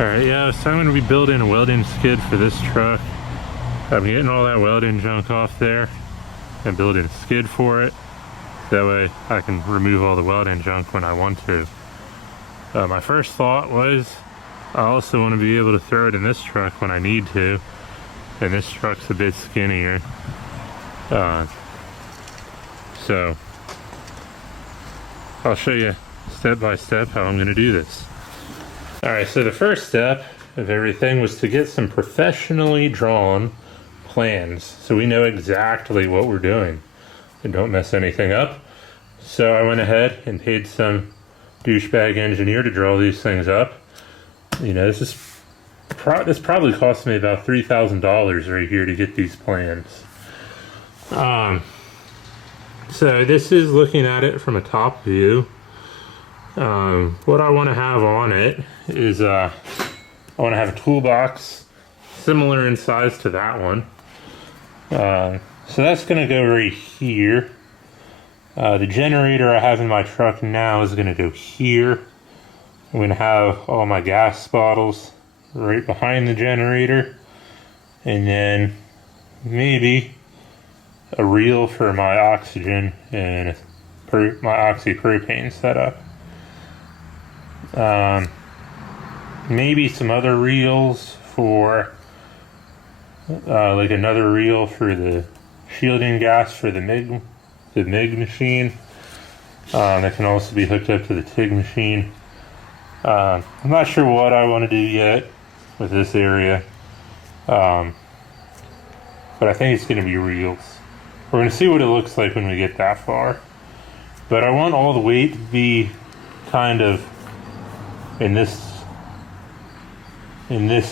Alright, yeah, so I'm going to be building a welding skid for this truck. I'm getting all that welding junk off there and building a skid for it. That way I can remove all the welding junk when I want to. My first thought was I also want to be able to throw it in this truck when I need to. And this truck's a bit skinnier. So I'll show you step by step how I'm going to do this. Alright, so the first step of everything was to get some professionally drawn plans so we know exactly what we're doing and don't mess anything up. So I went ahead and paid some douchebag engineer to draw these things up. You know, this probably cost me about $3,000 right here to get these plans. So this is looking at it from a top view. What I want to have on it is I want to have a toolbox similar in size to that one. So that's going to go right here. The generator I have in my truck now is going to go here. I'm going to have all my gas bottles right behind the generator, and then maybe a reel for my oxygen and my oxypropane setup. Maybe some other reels for like another reel for the shielding gas for the MIG machine. That can also be hooked up to the TIG machine. I'm not sure what I want to do yet with this area, but I think it's going to be reels. We're going to see what it looks like when we get that far. But I want all the weight to be kind of in this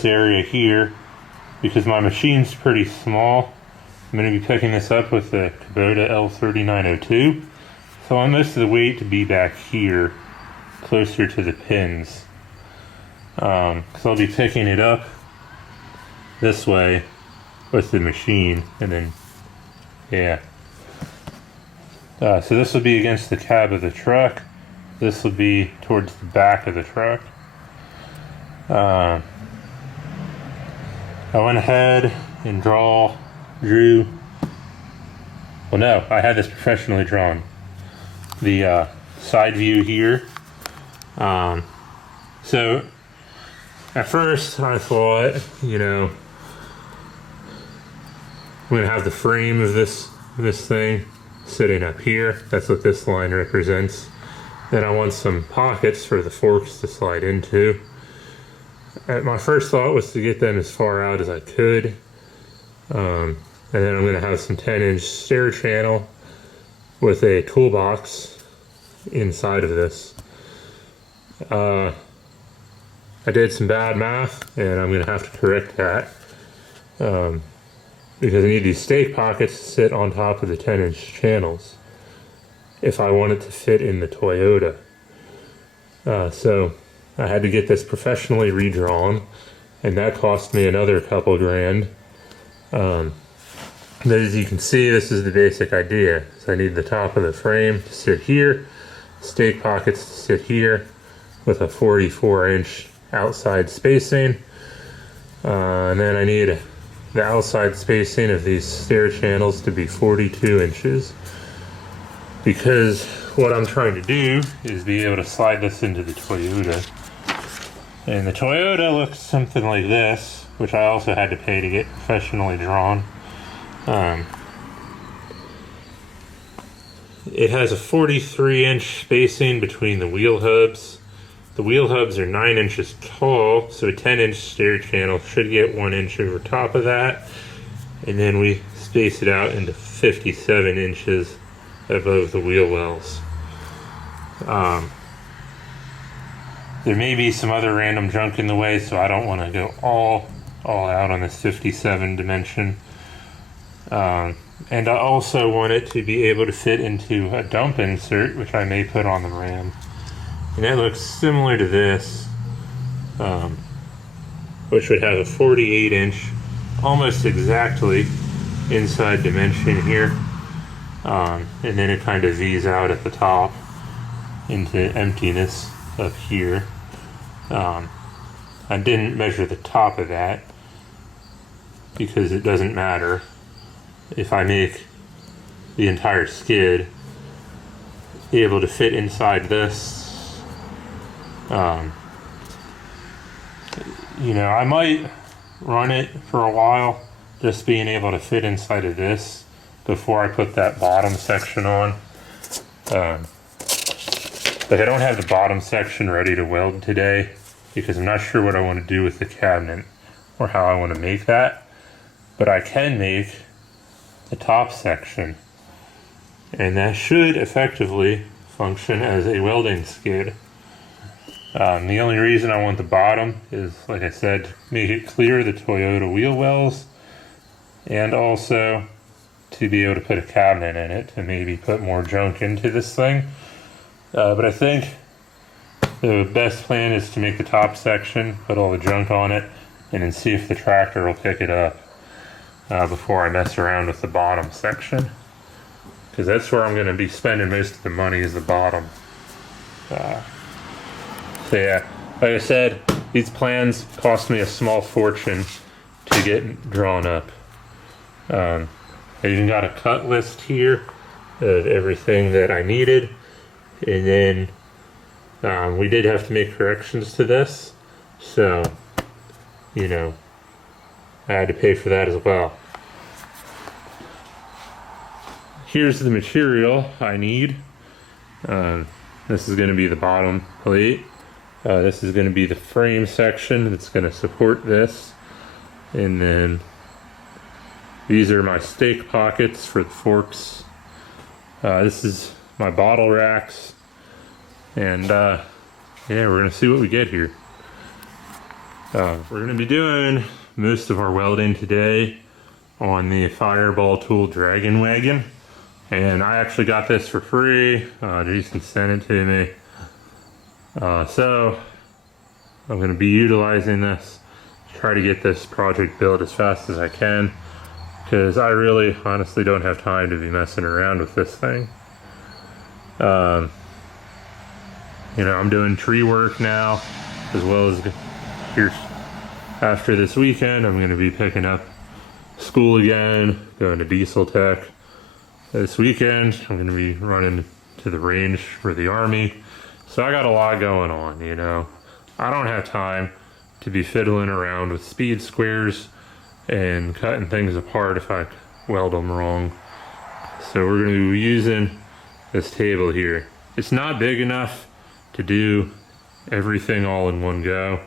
area here, because my machine's pretty small. I'm going to be picking this up with the Kubota L3902. So I want most of the weight to be back here, closer to the pins. Because I'll be picking it up this way with the machine, and then, yeah. So this will be against the cab of the truck. This will be towards the back of the truck. I went ahead and drew, well no, I had this professionally drawn. The side view here. So at first I thought, you know, I'm going to have the frame of this thing sitting up here. That's what this line represents. Then I want some pockets for the forks to slide into. My first thought was to get them as far out as I could. And then I'm going to have some 10-inch stair channel with a toolbox inside of this. I did some bad math, and I'm going to have to correct that. Because I need these stake pockets to sit on top of the 10-inch channels if I want it to fit in the Toyota. So I had to get this professionally redrawn, and that cost me another couple grand. But as you can see, this is the basic idea. So I need the top of the frame to sit here, stake pockets to sit here, with a 44-inch outside spacing. And then I need the outside spacing of these stair channels to be 42 inches. Because what I'm trying to do is be able to slide this into the Toyota. And the Toyota looks something like this, which I also had to pay to get professionally drawn. It has a 43-inch spacing between the wheel hubs. The wheel hubs are 9 inches tall, so a 10-inch stair channel should get 1 inch over top of that. And then we space it out into 57 inches above the wheel wells. There may be some other random junk in the way, so I don't want to go all out on this 57 dimension. And I also want it to be able to fit into a dump insert, which I may put on the ram. And that looks similar to this, which would have a 48-inch, almost exactly inside dimension here. And then it kind of V's out at the top into emptiness up here. I didn't measure the top of that because it doesn't matter. If I make the entire skid able to fit inside this, you know, I might run it for a while, just being able to fit inside of this before I put that bottom section on. Like I don't have the bottom section ready to weld today because I'm not sure what I want to do with the cabinet or how I want to make that, but I can make the top section, and that should effectively function as a welding skid. The only reason I want the bottom is, like I said, to make it clear the Toyota wheel wells, and also to be able to put a cabinet in it and maybe put more junk into this thing. But I think the best plan is to make the top section, put all the junk on it, and then see if the tractor will pick it up before I mess around with the bottom section. Because that's where I'm going to be spending most of the money, is the bottom. So yeah, like I said, these plans cost me a small fortune to get drawn up. I even got a cut list here of everything that I needed, and then we did have to make corrections to this, so you know, I had to pay for that as well. Here's the material I need. This is going to be the bottom plate. This is going to be the frame section that's going to support this, and then these are my stake pockets for the forks. This is my bottle racks, and yeah, we're going to see what we get here. We're going to be doing most of our welding today on the Fireball Tool Dragon Wagon, and I actually got this for free. Jason sent it to me, so I'm going to be utilizing this to try to get this project built as fast as I can, because I really honestly don't have time to be messing around with this thing. You know, I'm doing tree work now, as well as here after this weekend I'm going to be picking up school again, going to Diesel Tech. This weekend I'm going to be running to the range for the Army, so I got a lot going on. You know, I don't have time to be fiddling around with speed squares and cutting things apart if I weld them wrong. So we're going to be using this table here. It's not big enough to do everything all in one go,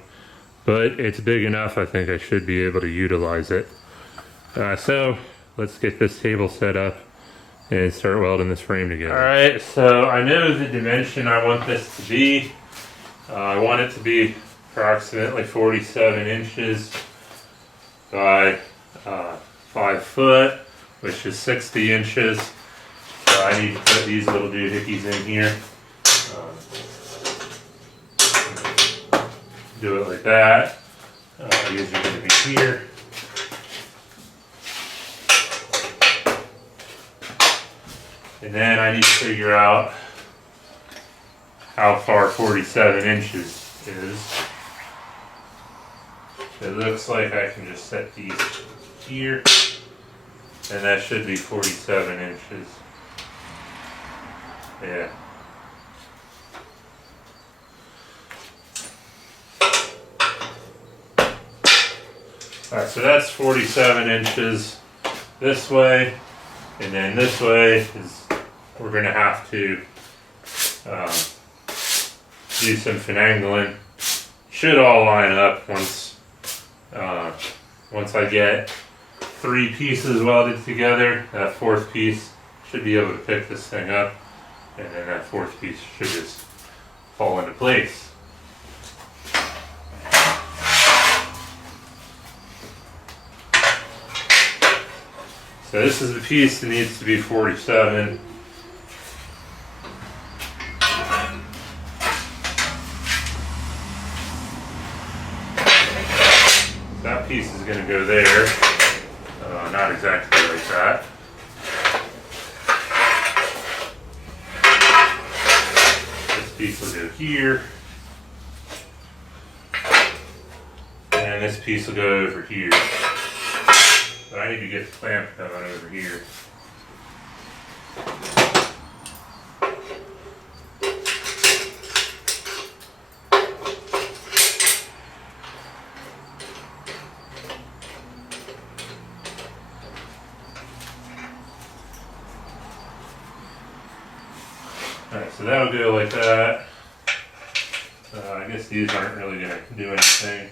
but it's big enough I think I should be able to utilize it. So let's get this table set up and start welding this frame together. Alright, so I know the dimension I want this to be. I want it to be approximately 47 inches by 5 foot, which is 60 inches. So I need to put these little doohickeys in here. Do it like that. These are going to be here. And then I need to figure out how far 47 inches is. It looks like I can just set these here, and that should be 47 inches. Yeah. Alright, so that's 47 inches this way, and then this way is, we're going to have to do some finagling. Should all line up once I get 3 pieces welded together. That 4th piece should be able to pick this thing up, and then that 4th piece should just fall into place. So this is the piece that needs to be 47. That piece is going to go there. Not exactly like that. This piece will go here. And this piece will go over here. But I need to get the clamp going over here. Alright, so that'll go like that. I guess these aren't really going to do anything.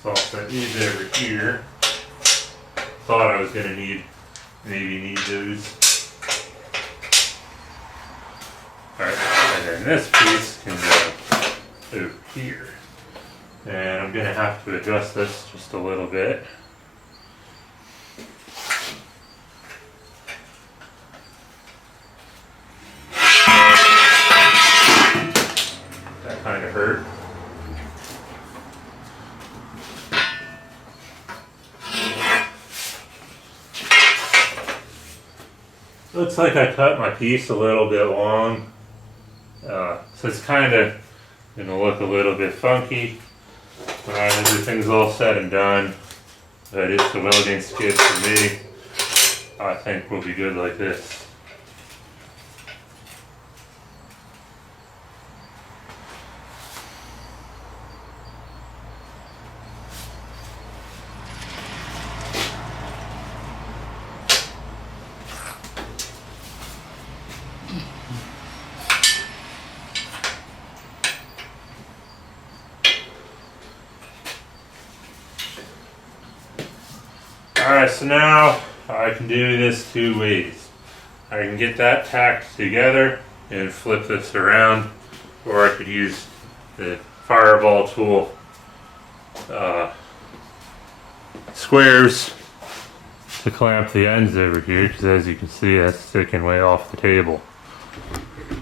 So I'll set these over here. Thought I was going to maybe need those. Alright, and then this piece can go over here. And I'm going to have to adjust this just a little bit. That kind of hurt. Looks like I cut my piece a little bit long, so it's kind of going to look a little bit funky when everything's all said and done, but it's the welding skid for me. I think we'll be good like this. Alright, so now I can do this two ways. I can get that tacked together and flip this around, or I could use the Fireball Tool squares to clamp the ends over here, because as you can see, that's sticking way off the table.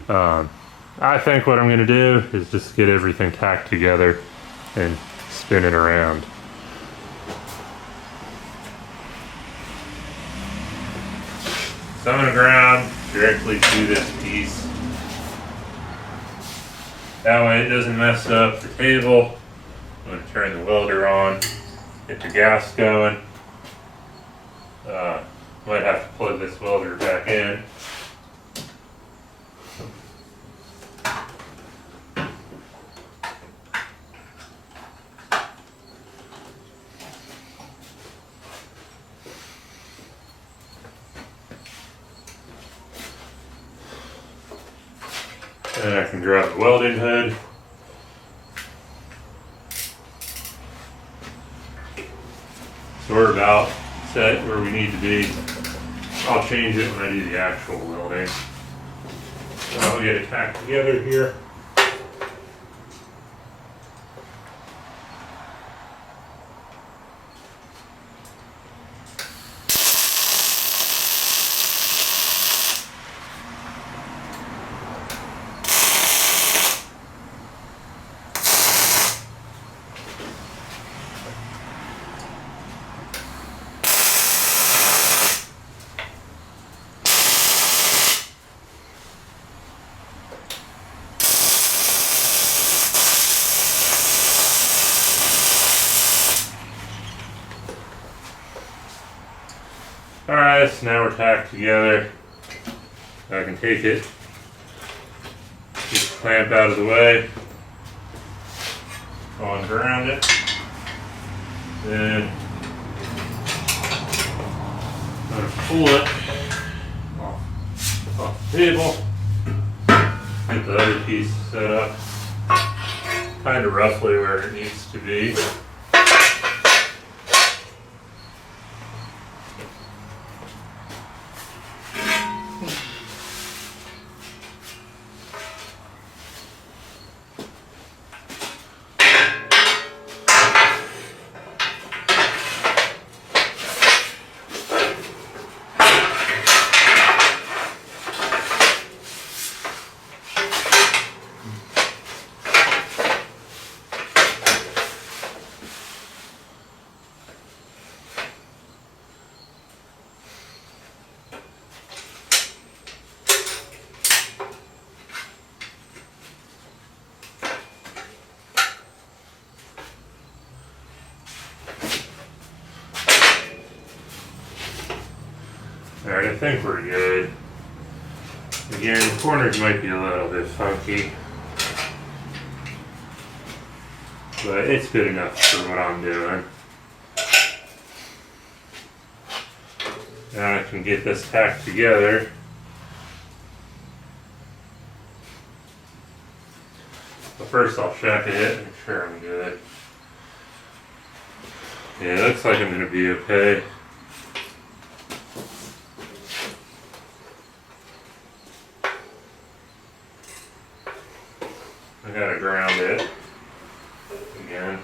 I think what I'm going to do is just get everything tacked together and spin it around. So I'm going to ground directly to this piece. That way it doesn't mess up the table. I'm going to turn the welder on, get the gas going. Might have to plug this welder back in. And I can grab the welding hood. So we're about set where we need to be. I'll change it when I do the actual welding. So I'll get it tacked together here. Alright, so now we're tacked together. I can take it, get the clamp out of the way, on around it, then I'm going to pull it off the table, get the other piece set up kind of roughly where it needs to be. think we're good. Again, the corners might be a little bit funky, but it's good enough for what I'm doing. Now I can get this tacked together. But first I'll check it, make sure I'm good. Yeah, it looks like I'm going to be okay. I gotta ground it again.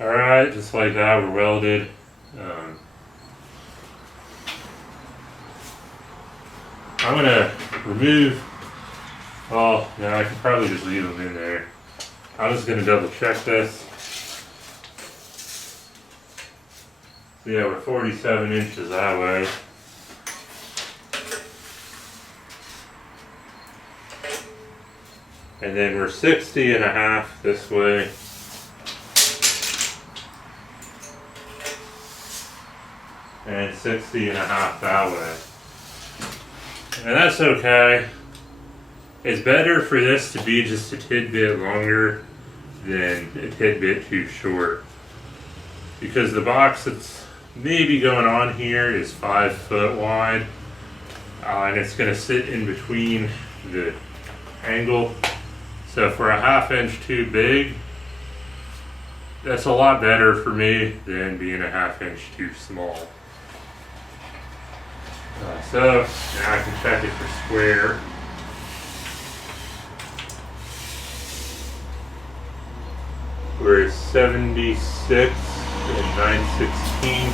Alright, just like that, we're welded. I'm going to remove, well, no, I can probably just leave them in there. I'm just going to double check this. So yeah, we're 47 inches that way. And then we're 60.5 this way. And 60.5 that way. And that's okay. It's better for this to be just a tidbit longer than a tidbit too short. Because the box that's maybe going on here is 5 foot wide. And it's going to sit in between the angle. So for a 1/2 inch too big, that's a lot better for me than being a 1/2 inch too small. So now I can check it for square. We're 76 and 9/16.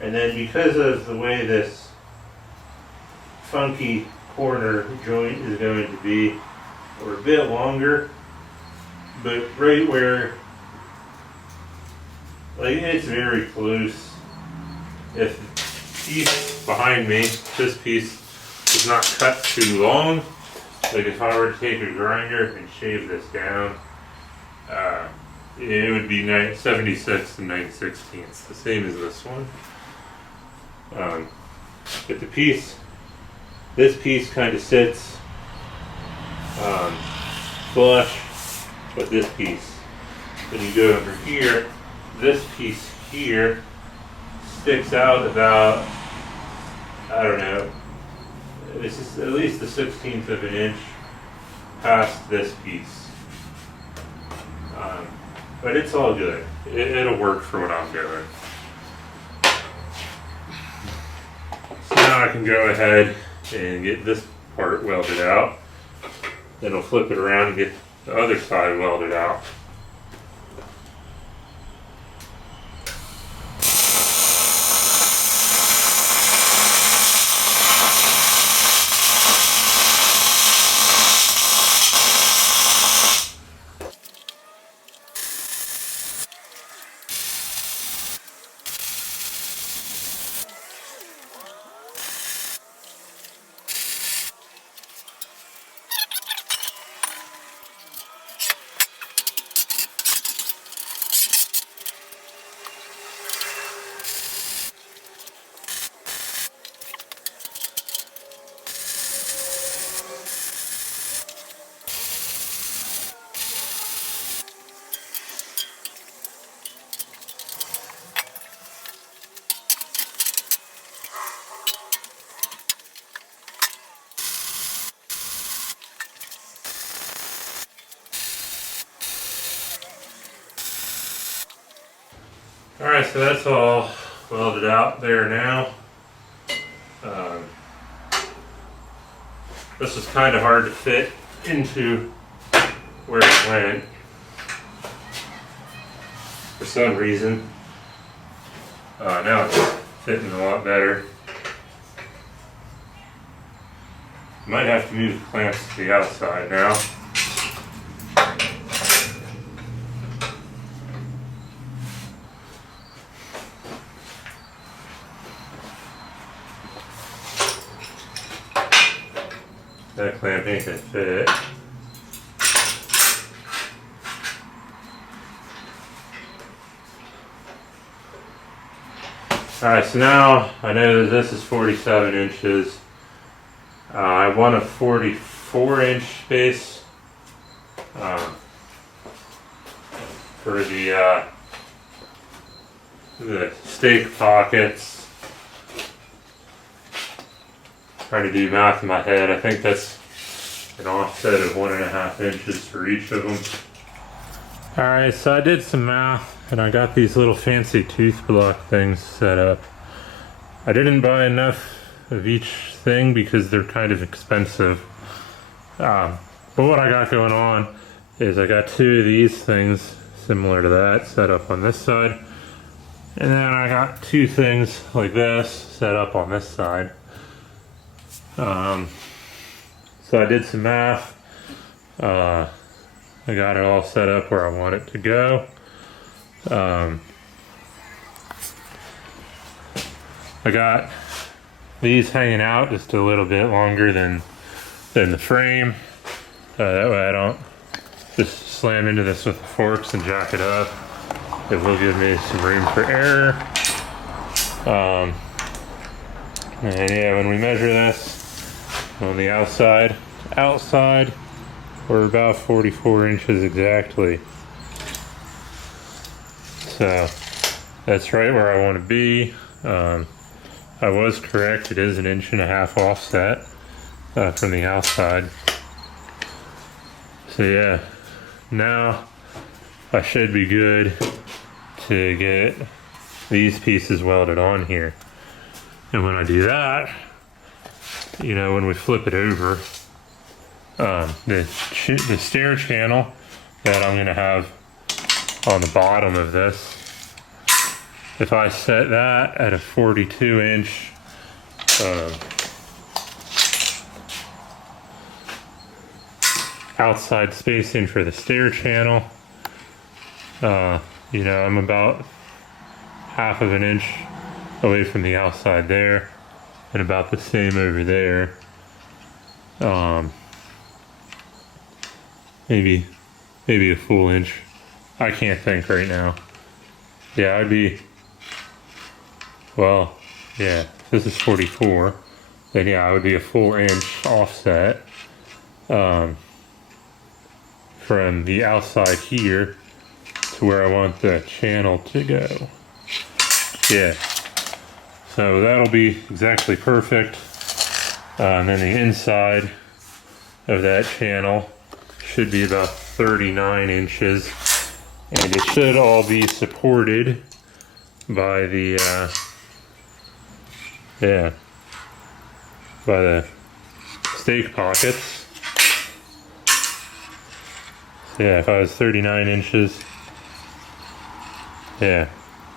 And then because of the way this funky corner joint is going to be, we're a bit longer. But right where, like, it's very close. If the piece behind me, this piece is not cut too long, like if I were to take a grinder and shave this down, it would be 76 and 9/16, the same as this one. But the piece, this piece kind of sits flush. But this piece, when you go over here, this piece here sticks out about, I don't know, this is at least the 1/16 of an inch past this piece. But it's all good. It'll work for what I'm doing. So now I can go ahead and get this part welded out. Then I'll flip it around and get the other side welded out. Alright, so that's all welded out there now. This was kind of hard to fit into where it went for some reason. Now it's fitting a lot better. Might have to move the clamps to the outside now. That clamp ain't gonna fit. Alright, so now I know that this is 47 inches. I want a 44-inch space for the stake pockets. Trying to do math in my head. I think that's an offset of 1.5 inches for each of them. Alright, so I did some math and I got these little fancy tooth block things set up. I didn't buy enough of each thing because they're kind of expensive. But what I got going on is I got 2 of these things similar to that set up on this side. And then I got 2 things like this set up on this side. So I did some math. I got it all set up where I want it to go. I got these hanging out just a little bit longer than the frame. That way I don't just slam into this with the forks and jack it up. It will give me some room for error. And yeah, when we measure this on the outside, we're about 44 inches exactly. So that's right where I want to be. I was correct, it is 1.5 inches offset from the outside. So yeah, now I should be good to get these pieces welded on here. And when I do that, you know, when we flip it over, the stair channel that I'm gonna have on the bottom of this, if I set that at a 42-inch outside spacing for the stair channel, you know, I'm about 1/2 inch away from the outside there, and about the same over there. Maybe a full inch. I can't think right now. Yeah, I'd be, well, yeah, if this is 44, then yeah, I would be a full inch offset from the outside here to where I want the channel to go. Yeah, so that'll be exactly perfect. And then the inside of that channel should be about 39 inches. And it should all be supported by the, by the stake pockets. So yeah, if I was 39 inches, yeah,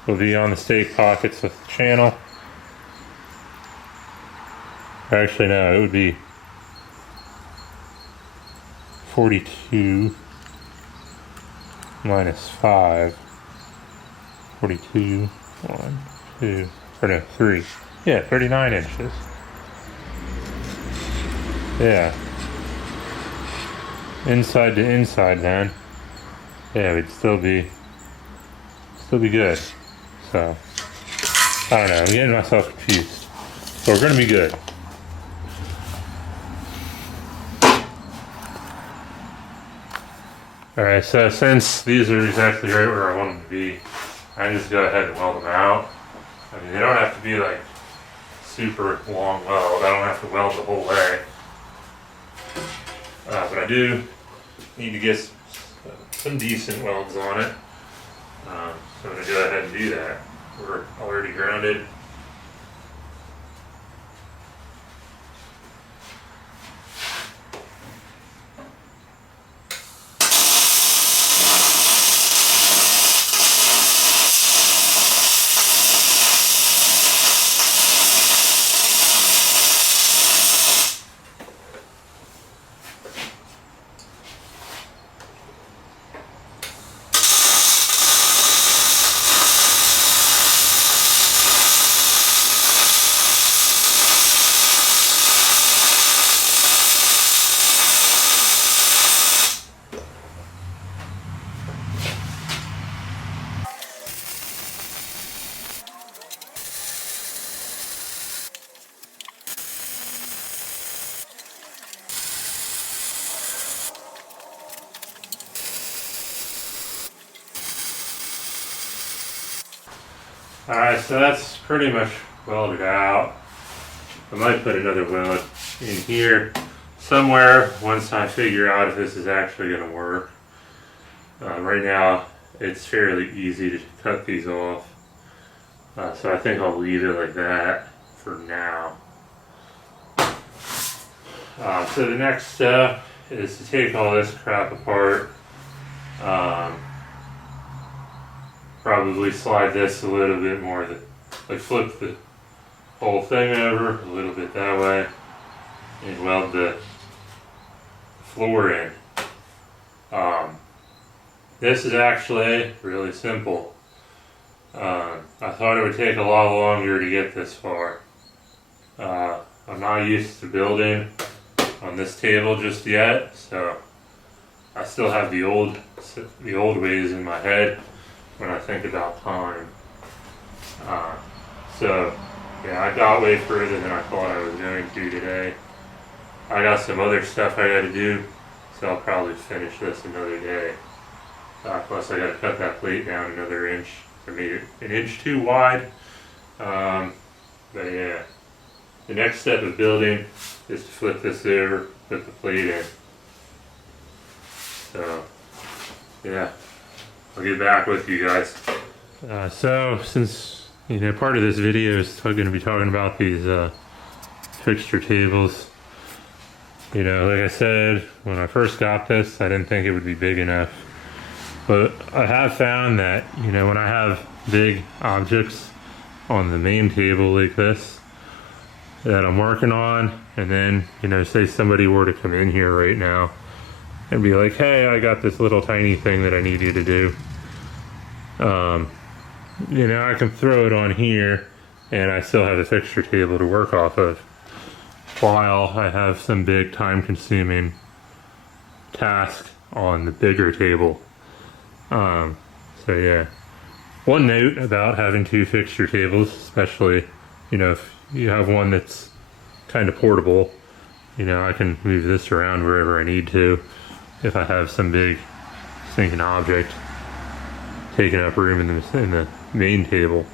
we'll be on the stake pockets with the channel. Actually, no, it would be 42 minus 5. 42, 1, 2, or no, 3. Yeah, 39 inches. Yeah. Inside to inside then. Yeah, we'd still be good. So, I don't know, I'm getting myself confused. But we're gonna be good. Alright, so since these are exactly right where I want them to be, I just go ahead and weld them out. I mean, they don't have to be like super long weld. I don't have to weld the whole way. But I do need to get some decent welds on it. So I'm going to go ahead and do that. We're already grounded. Alright, so that's pretty much welded out. I might put another weld in here somewhere once I figure out if this is actually going to work. Right now it's fairly easy to cut these off, so I think I'll leave it like that for now. So the next step is to take all this crap apart. Probably slide this a little bit more, like flip the whole thing over a little bit that way and weld the floor in. This is actually really simple. I thought it would take a lot longer to get this far. I'm not used to building on this table just yet, so I still have the old ways in my head when I think about time. So yeah, I got way further than I thought I was going to today. I got some other stuff I got to do, so I'll probably finish this another day. Plus I got to cut that plate down another inch. I made it an inch too wide. But yeah, the next step of building is to flip this over, put the plate in. So yeah, I'll get back with you guys. So since part of this video is going to be talking about these fixture tables. Like I said, when I first got this, I didn't think it would be big enough. But I have found that, when I have big objects on the main table like this that I'm working on, and then, say somebody were to come in here right now and be like, hey, I got this little tiny thing that I need you to do. I can throw it on here and I still have a fixture table to work off of, while I have some big time-consuming task on the bigger table. So yeah, one note about having two fixture tables, especially, if you have one that's kind of portable, I can move this around wherever I need to if I have some big sinking object taking up room in the main table.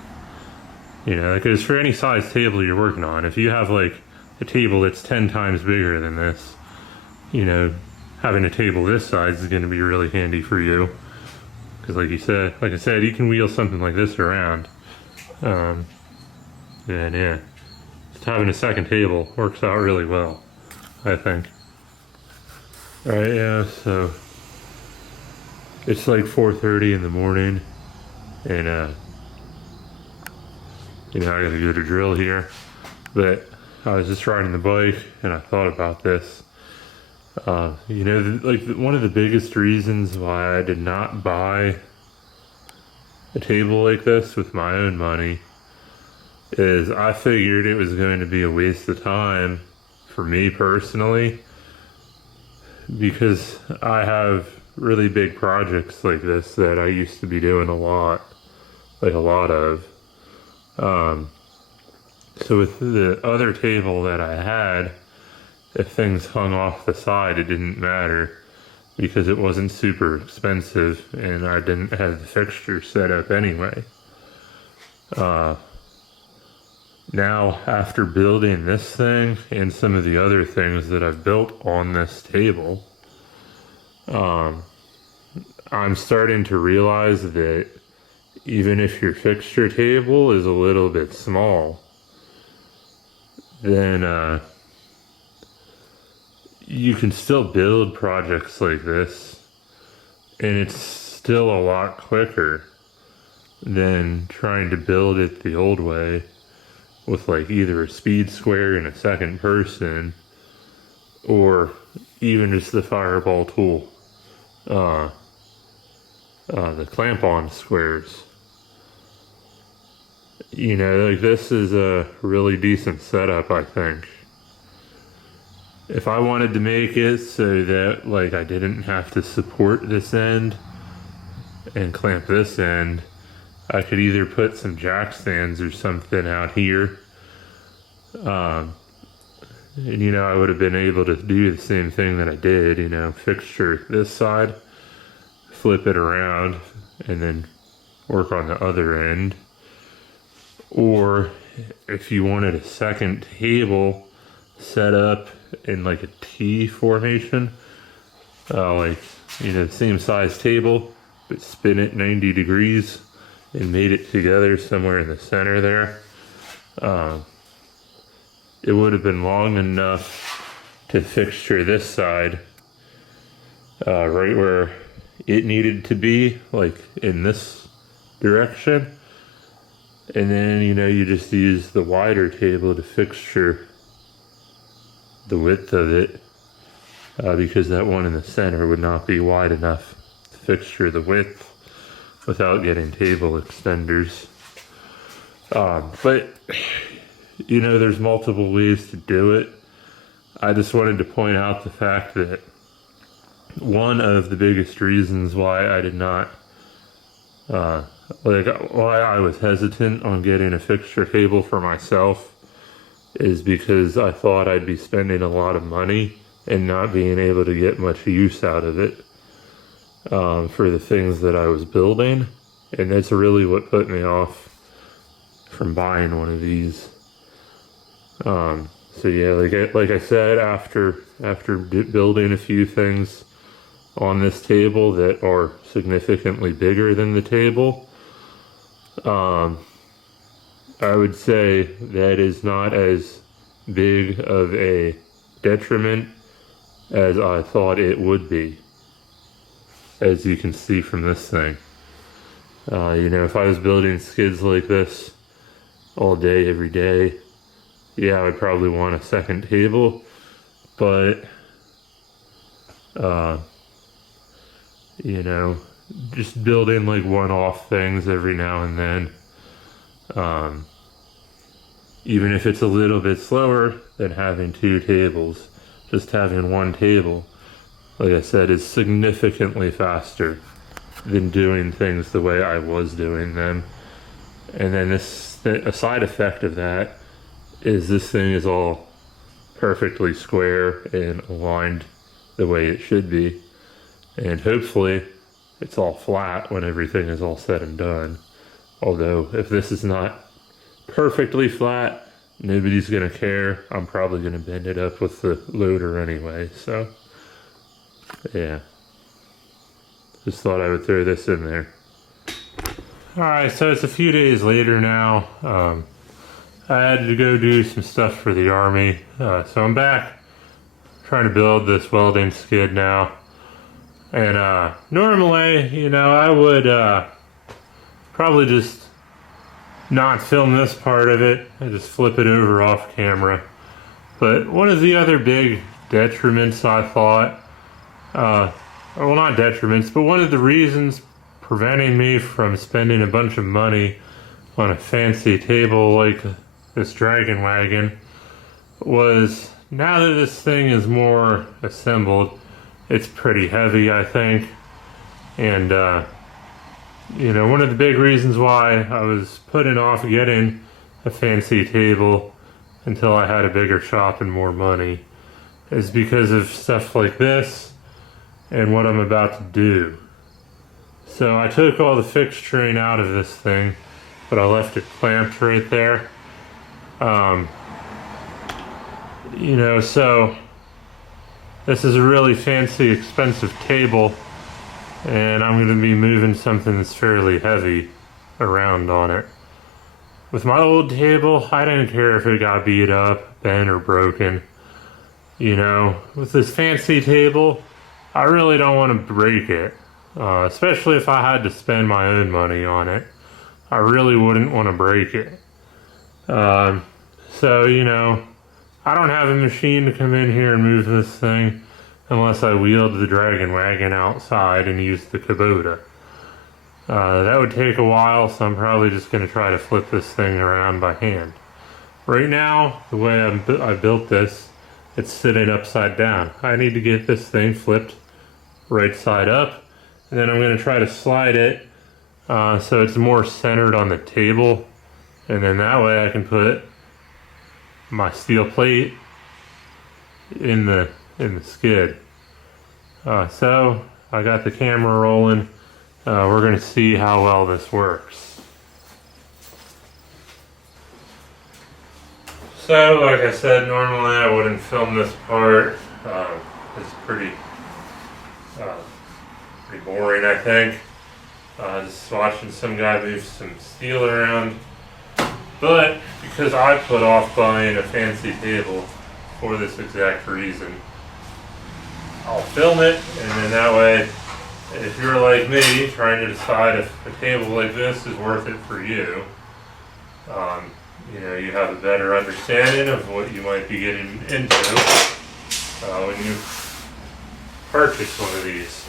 Because for any size table you're working on, if you have like a table that's 10 times bigger than this, having a table this size is going to be really handy for you. Because like I said, you can wheel something like this around. And yeah, just having a second table works out really well, I think. Alright, yeah, so it's like 4:30 in the morning, and I gotta go to drill here. But I was just riding the bike and I thought about this. One of the biggest reasons why I did not buy a table like this with my own money is I figured it was going to be a waste of time for me personally, because I have really big projects like this that I used to be doing a lot of. So with the other table that I had, if things hung off the side, it didn't matter because it wasn't super expensive and I didn't have the fixture set up anyway. Now, after building this thing and some of the other things that I've built on this table, I'm starting to realize that even if your fixture table is a little bit small, then you can still build projects like this, and it's still a lot quicker than trying to build it the old way with like either a speed square and a second person, or even just the Fireball tool, the clamp-on squares. This is a really decent setup, I think. If I wanted to make it so that I didn't have to support this end and clamp this end, I could either put some jack stands or something out here. And I would have been able to do the same thing that I did, fixture this side, flip it around, and then work on the other end. or if you wanted a second table set up in like a T formation, like, you know, same size table, but spin it 90 degrees and made it together somewhere in the center there. It would have been long enough to fixture this side right where it needed to be, like in this direction. And then, you know, you just use the wider table to fixture the width of it, because that one in the center would not be wide enough to fixture the width without getting table extenders. But, you know, there's multiple ways to do it. I just wanted to point out the fact that one of the biggest reasons why I did not, why I was hesitant on getting a fixture table for myself is because I thought I'd be spending a lot of money and not being able to get much use out of it for the things that I was building. And that's really what put me off from buying one of these. So yeah, like I said, after building a few things on this table that are significantly bigger than the table, I would say that is not as big of a detriment as I thought it would be, as you can see from this thing. You know, if I was building skids like this all day, every day, yeah, I would probably want a second table, but, you know, just building like one-off things every now and then, even if it's a little bit slower than having two tables, just having one table, like I said, is significantly faster than doing things the way I was doing them. And then a side effect of that is this thing is all perfectly square and aligned the way it should be. And hopefully it's all flat when everything is all said and done. Although if this is not perfectly flat, nobody's gonna care. I'm probably gonna bend it up with the loader anyway, so yeah. Just thought I would throw this in there. Alright, so it's a few days later now. I had to go do some stuff for the Army. So I'm back trying to build this welding skid now. And normally, you know, I would probably just not film this part of it and just flip it over off camera. But one of the other big detriments I thought, well, not detriments, but one of the reasons preventing me from spending a bunch of money on a fancy table like this Dragon Wagon was, now that this thing is more assembled, it's pretty heavy, I think. And, you know, one of the big reasons why I was putting off getting a fancy table until I had a bigger shop and more money is because of stuff like this and what I'm about to do. So I took all the fixturing out of this thing, but I left it clamped right there. You know, so this is a really fancy, expensive table, and I'm going to be moving something that's fairly heavy around on it. With my old table, I didn't care if it got beat up, bent, or broken. You know, with this fancy table, I really don't want to break it, especially if I had to spend my own money on it. I really wouldn't want to break it. So, you know, I don't have a machine to come in here and move this thing unless I wheeled the Dragon Wagon outside and used the Kubota. That would take a while, so I'm probably just going to try to flip this thing around by hand. Right now, the way I built this, it's sitting upside down. I need to get this thing flipped right side up, and then I'm going to try to slide it so it's more centered on the table, and then that way I can put my steel plate in the skid. So I got the camera rolling. We're going to see how well this works. So, like I said, normally I wouldn't film this part. It's pretty boring, I think. Just watching some guy move some steel around. But because I put off buying a fancy table for this exact reason, I'll film it, and then that way, if you're like me, trying to decide if a table like this is worth it for you, you know, you have a better understanding of what you might be getting into when you purchase one of these.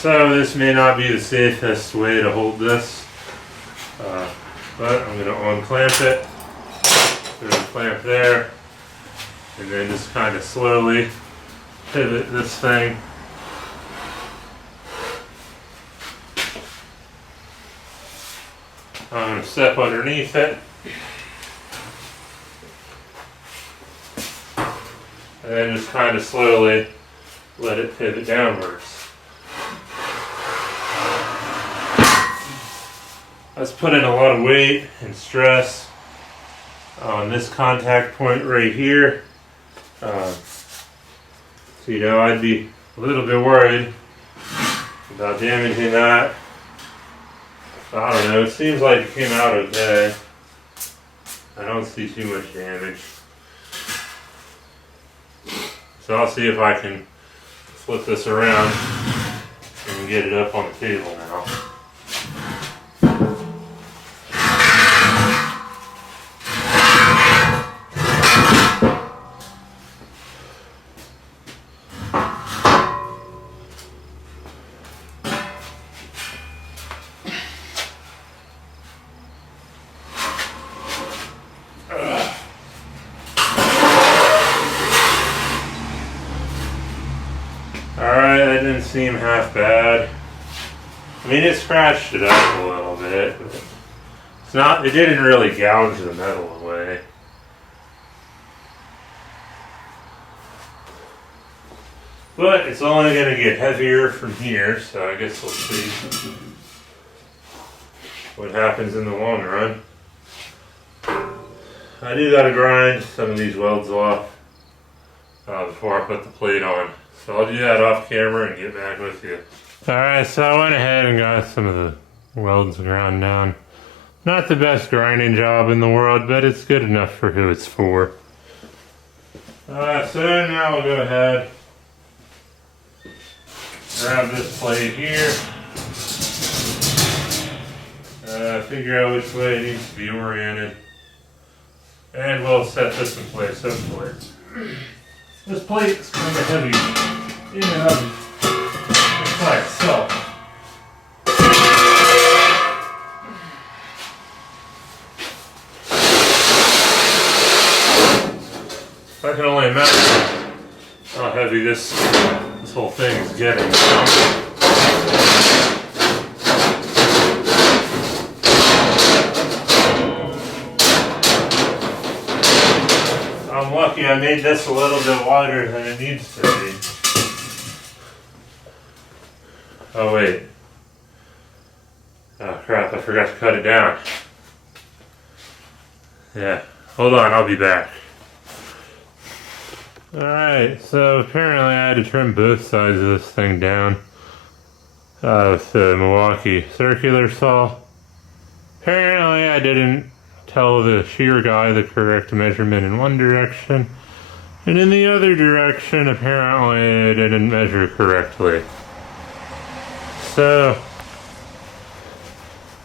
So this may not be the safest way to hold this, but I'm going to unclamp it. There's a clamp there, and then just kind of slowly pivot this thing. I'm going to step underneath it, and then just kind of slowly let it pivot downwards. Let's put in a lot of weight and stress on this contact point right here. So, you know, I'd be a little bit worried about damaging that. I don't know, it seems like it came out okay. I don't see too much damage. So I'll see if I can flip this around and get it up on the table now. Alright, that didn't seem half bad. I mean, it scratched it up a little bit, but it's not, it didn't really gouge the metal away. But it's only going to get heavier from here, so I guess we'll see what happens in the long run. I do got to grind some of these welds off before I put the plate on. So I'll do that off camera and get back with you. Alright, so I went ahead and got some of the welds ground down. Not the best grinding job in the world, but it's good enough for who it's for. So now we'll go ahead, grab this plate here, figure out which way it needs to be oriented, and we'll set this in place, hopefully. This plate is kind of heavy in and of by itself. I can only imagine how heavy this whole thing is getting. I'm lucky I made this a little bit wider than it needs to be. Oh wait. Oh crap, I forgot to cut it down. Yeah, hold on, I'll be back. Alright, so apparently I had to trim both sides of this thing down with the Milwaukee circular saw. Apparently I didn't tell the shear guy the correct measurement in one direction, and in the other direction apparently I didn't measure correctly. So,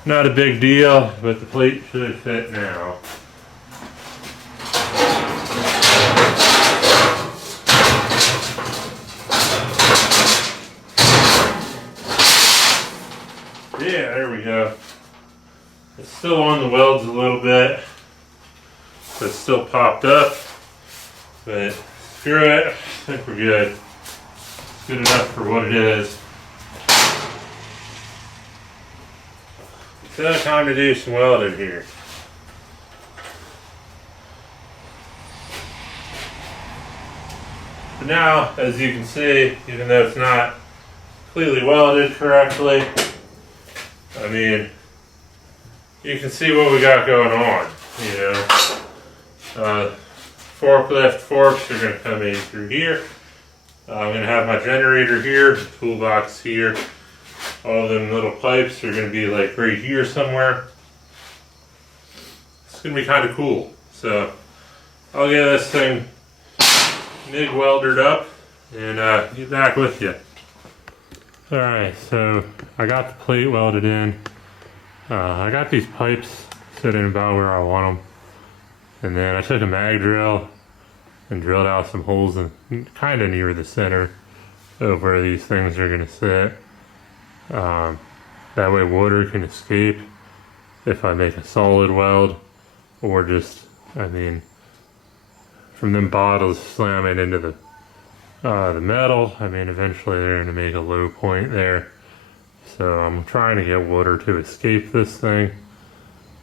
not a big deal, but the plate should fit now. Yeah, there we go. It's still on the welds a little bit, so it's still popped up, but screw it, I think we're good. It's good enough for what it is. So time to do some welding here. But now, as you can see, even though it's not completely welded correctly, I mean, you can see what we got going on, you know. Forklift forks are going to come in through here. I'm going to have my generator here, the toolbox here. All them little pipes are going to be like right here somewhere. It's going to be kind of cool. So I'll get this thing MIG welded up and get back with you. Alright, so I got the plate welded in. I got these pipes sitting about where I want them. And then I took a mag drill and drilled out some holes in kind of near the center of where these things are going to sit. That way water can escape if I make a solid weld, or just, I mean, from them bottles slamming into the metal, I mean, eventually they're going to make a low point there. So I'm trying to get water to escape this thing.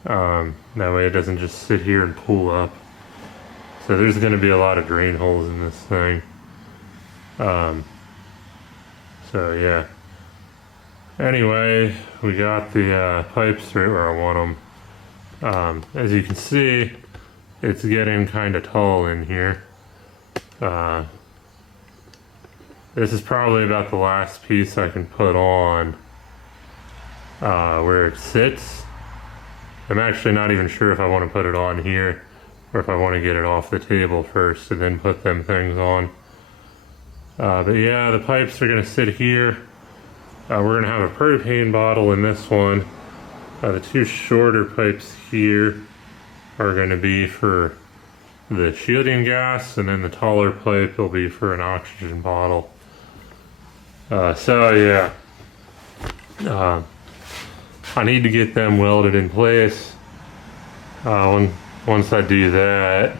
That way it doesn't just sit here and pool up. So there's going to be a lot of drain holes in this thing. So yeah. Anyway, we got the pipes right where I want them. As you can see, it's getting kind of tall in here. This is probably about the last piece I can put on where it sits. I'm actually not even sure if I want to put it on here or if I want to get it off the table first and then put them things on. But yeah, the pipes are going to sit here. We're going to have a propane bottle in this one. The two shorter pipes here are going to be for the shielding gas, and then the taller pipe will be for an oxygen bottle. So yeah, I need to get them welded in place. Once I do that,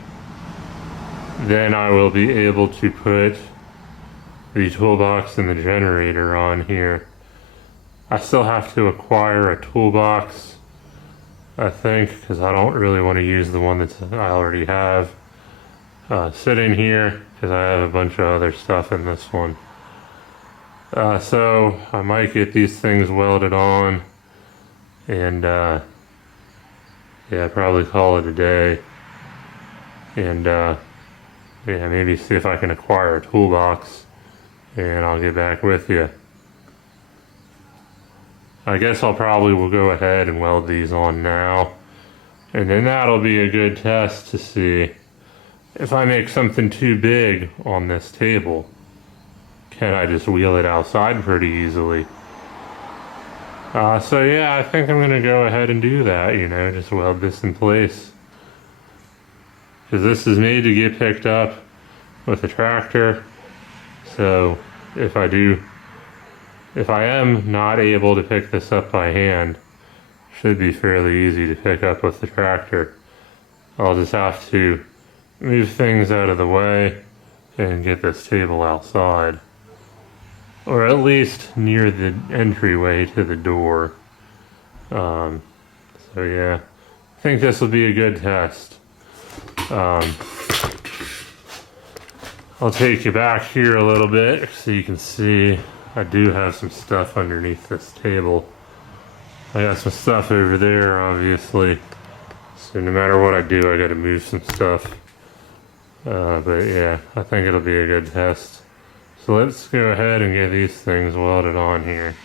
then I will be able to put the toolbox and the generator on here. I still have to acquire a toolbox, I think, because I don't really want to use the one that I already have sitting here, because I have a bunch of other stuff in this one. So I might get these things welded on and yeah, probably call it a day, and yeah, maybe see if I can acquire a toolbox, and I'll get back with you. I guess I'll probably will go ahead and weld these on now, and then that'll be a good test to see if I make something too big on this table. Can I just wheel it outside pretty easily? So yeah, I think I'm gonna go ahead and do that, you know, just weld this in place. Because this is made to get picked up with a tractor, so if I am not able to pick this up by hand, should be fairly easy to pick up with the tractor. I'll just have to move things out of the way and get this table outside. Or at least near the entryway to the door. So yeah, I think this will be a good test. I'll take you back here a little bit so you can see I do have some stuff underneath this table. I got some stuff over there, obviously. So no matter what I do, I gotta move some stuff. But yeah, I think it'll be a good test. So let's go ahead and get these things welded on here.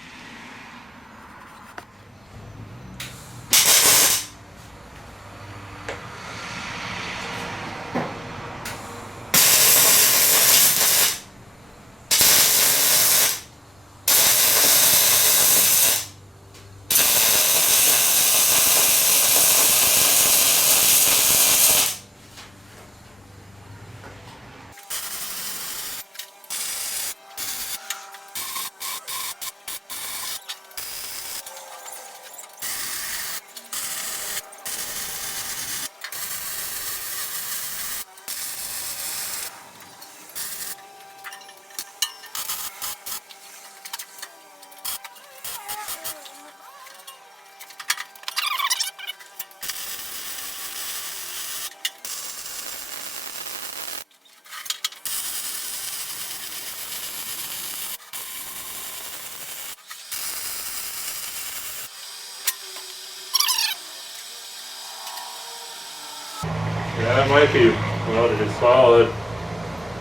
That might be welded and solid.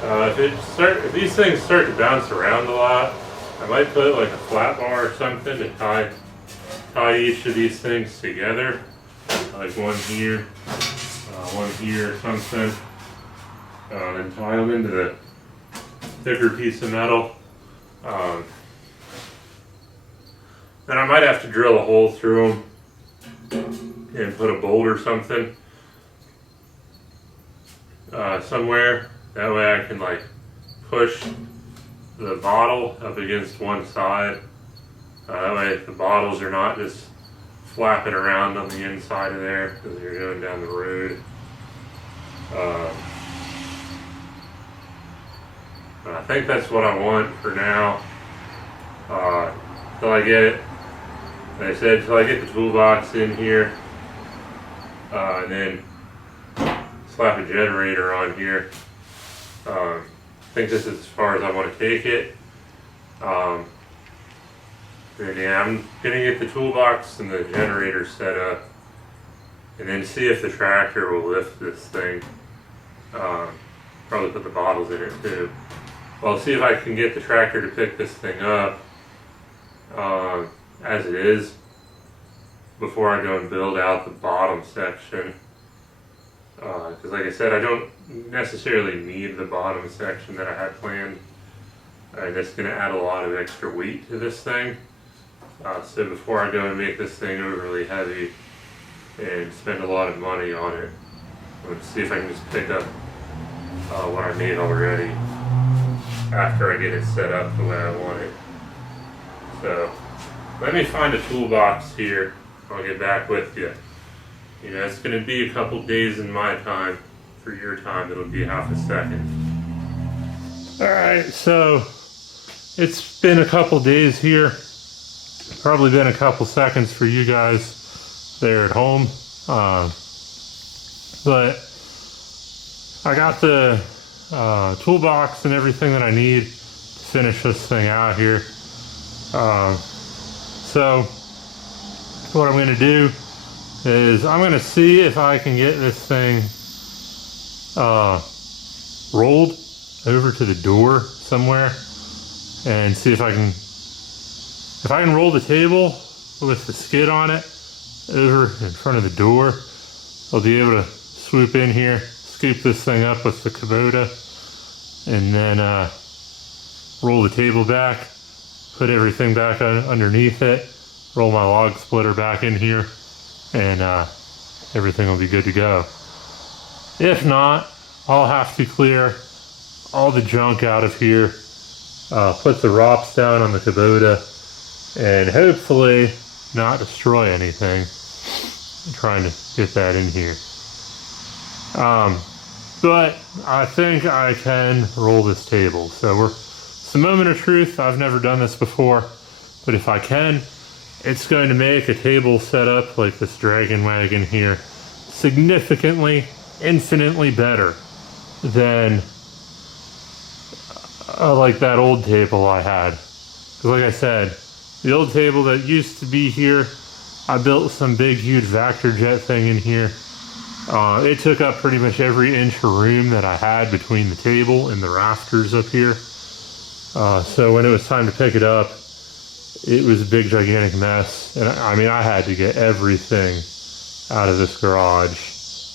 If these things start to bounce around a lot, I might put like a flat bar or something to tie each of these things together, like one here or something, and tie them into the thicker piece of metal. Then I might have to drill a hole through them and put a bolt or something somewhere. That way I can like push the bottle up against one side. That way the bottles are not just flapping around on the inside of there because you're going down the road. I think that's what I want for now. Till I get it, like I said, till I get the toolbox in here, and then slap a generator on here. I think this is as far as I want to take it. And yeah, I'm gonna get the toolbox and the generator set up, and then see if the tractor will lift this thing. Probably put the bottles in it too. Well, I'll see if I can get the tractor to pick this thing up as it is before I go and build out the bottom section. Because like I said, I don't necessarily need the bottom section that I had planned. That's going to add a lot of extra weight to this thing. So before I go and make this thing overly heavy and spend a lot of money on it, let's see if I can just pick up what I made already after I get it set up the way I want it. So let me find a toolbox here. I'll get back with you. You know, it's going to be a couple days in my time. For your time, it'll be half a second. Alright, so it's been a couple days here. Probably been a couple seconds for you guys there at home. But I got the toolbox and everything that I need to finish this thing out here. So what I'm going to do is I'm going to see if I can get this thing rolled over to the door somewhere and see if I can roll the table with the skid on it over in front of the door. I'll be able to swoop in here, scoop this thing up with the Kubota, and then roll the table back, put everything back underneath it, roll my log splitter back in here, and everything will be good to go. If not, I'll have to clear all the junk out of here, put the ROPS down on the Kubota, and hopefully not destroy anything. I'm trying to get that in here. But I think I can roll this table. So it's a moment of truth. I've never done this before, but if I can, it's going to make a table setup like this Dragon Wagon here significantly, infinitely better than like that old table I had. Because like I said, the old table that used to be here, I built some big huge Vector jet thing in here. It took up pretty much every inch of room that I had between the table and the rafters up here. So when it was time to pick it up, it was a big gigantic mess. And I mean, I had to get everything out of this garage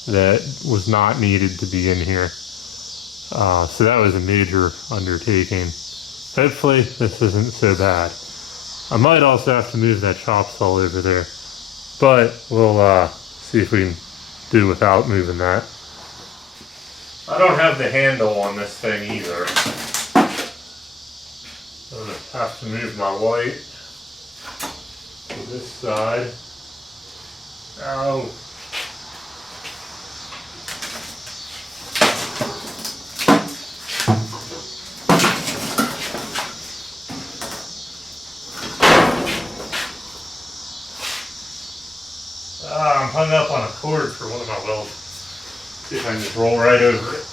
that was not needed to be in here. So that was a major undertaking. Hopefully this isn't so bad. I might also have to move that chop saw over there, but we'll see if we can do without moving that. I don't have the handle on this thing either. I'm gonna have to move my light to this side. Ow. I'm hung up on a cord for one of my welds. See if I can just roll right over it.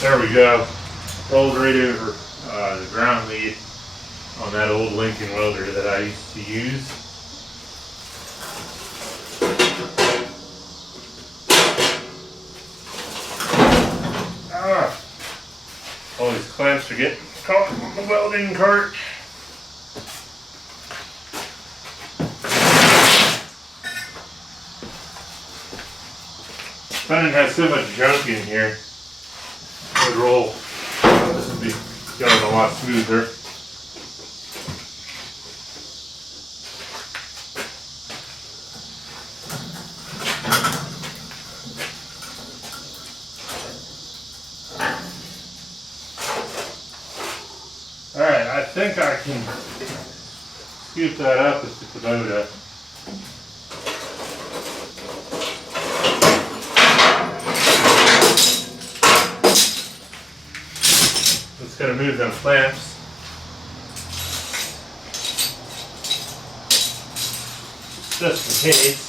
There we go. Rolled right over the ground lead on that old Lincoln welder that I used to use. All these clamps are getting caught on the welding cart. If I didn't have so much junk in here, it would roll. This would be going a lot smoother. Alright, I think I can scoop that up with the Kubota. Just gotta move them clamps. Just in case.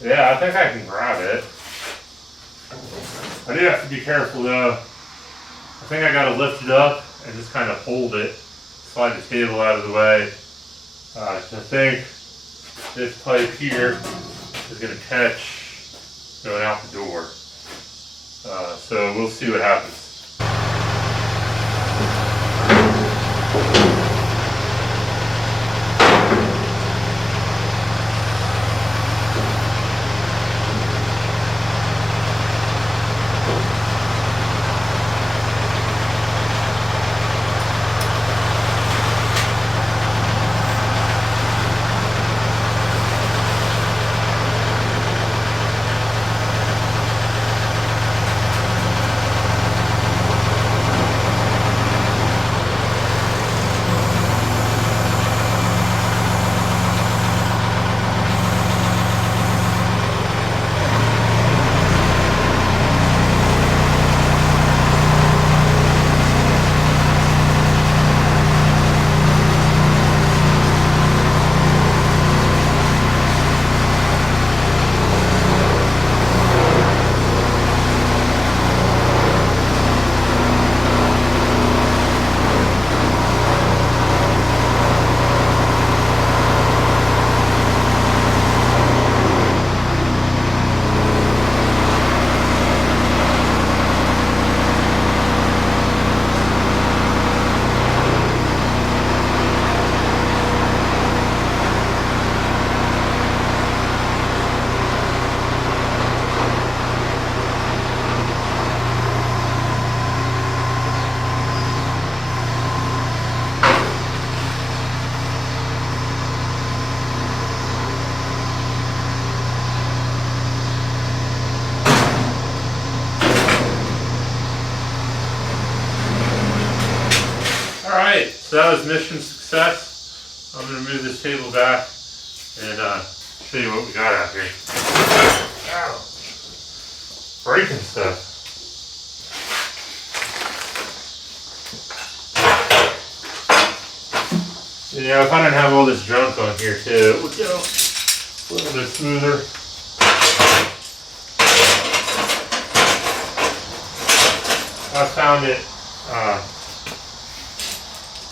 Yeah, I think I can grab it. I do have to be careful though. I think I gotta lift it up and just kind of hold it, slide the table out of the way. So I think this pipe here is gonna catch going out the door. So we'll see what happens. Alright, so that was mission success. I'm going to move this table back and show you what we got out here. Ow. Breaking stuff. You know, if I didn't have all this junk on here too, it would go a little bit smoother. I found it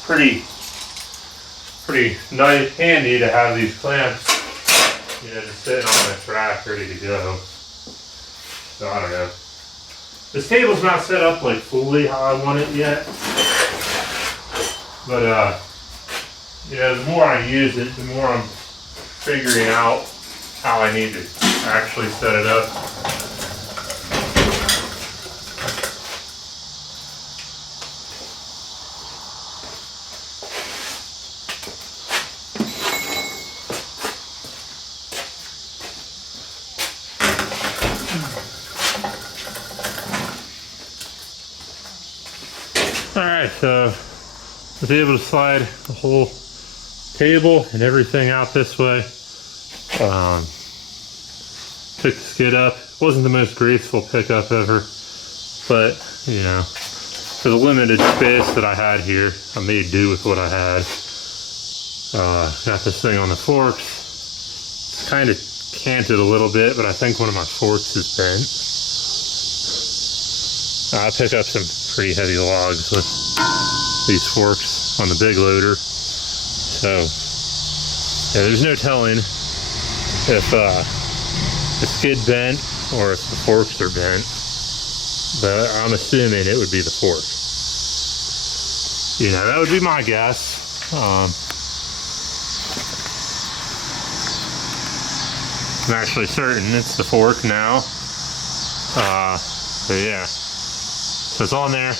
pretty nice, handy to have these clamps, you know, just sitting on this rack ready to go. So I don't know. This table's not set up like fully how I want it yet, but you know, the more I use it, the more I'm figuring out how I need to actually set it up. Alright, so I was able to slide the whole table and everything out this way. Picked the skid up. Wasn't the most graceful pickup ever, but you know, for the limited space that I had here, I made do with what I had. Got this thing on the forks. It's kind of canted a little bit, but I think one of my forks is bent. I pick up some pretty heavy logs with these forks on the big loader. So yeah, there's no telling if the skid bent or if the forks are bent, but I'm assuming it would be the fork. You know, that would be my guess. I'm actually certain it's the fork now. But yeah, so it's on there.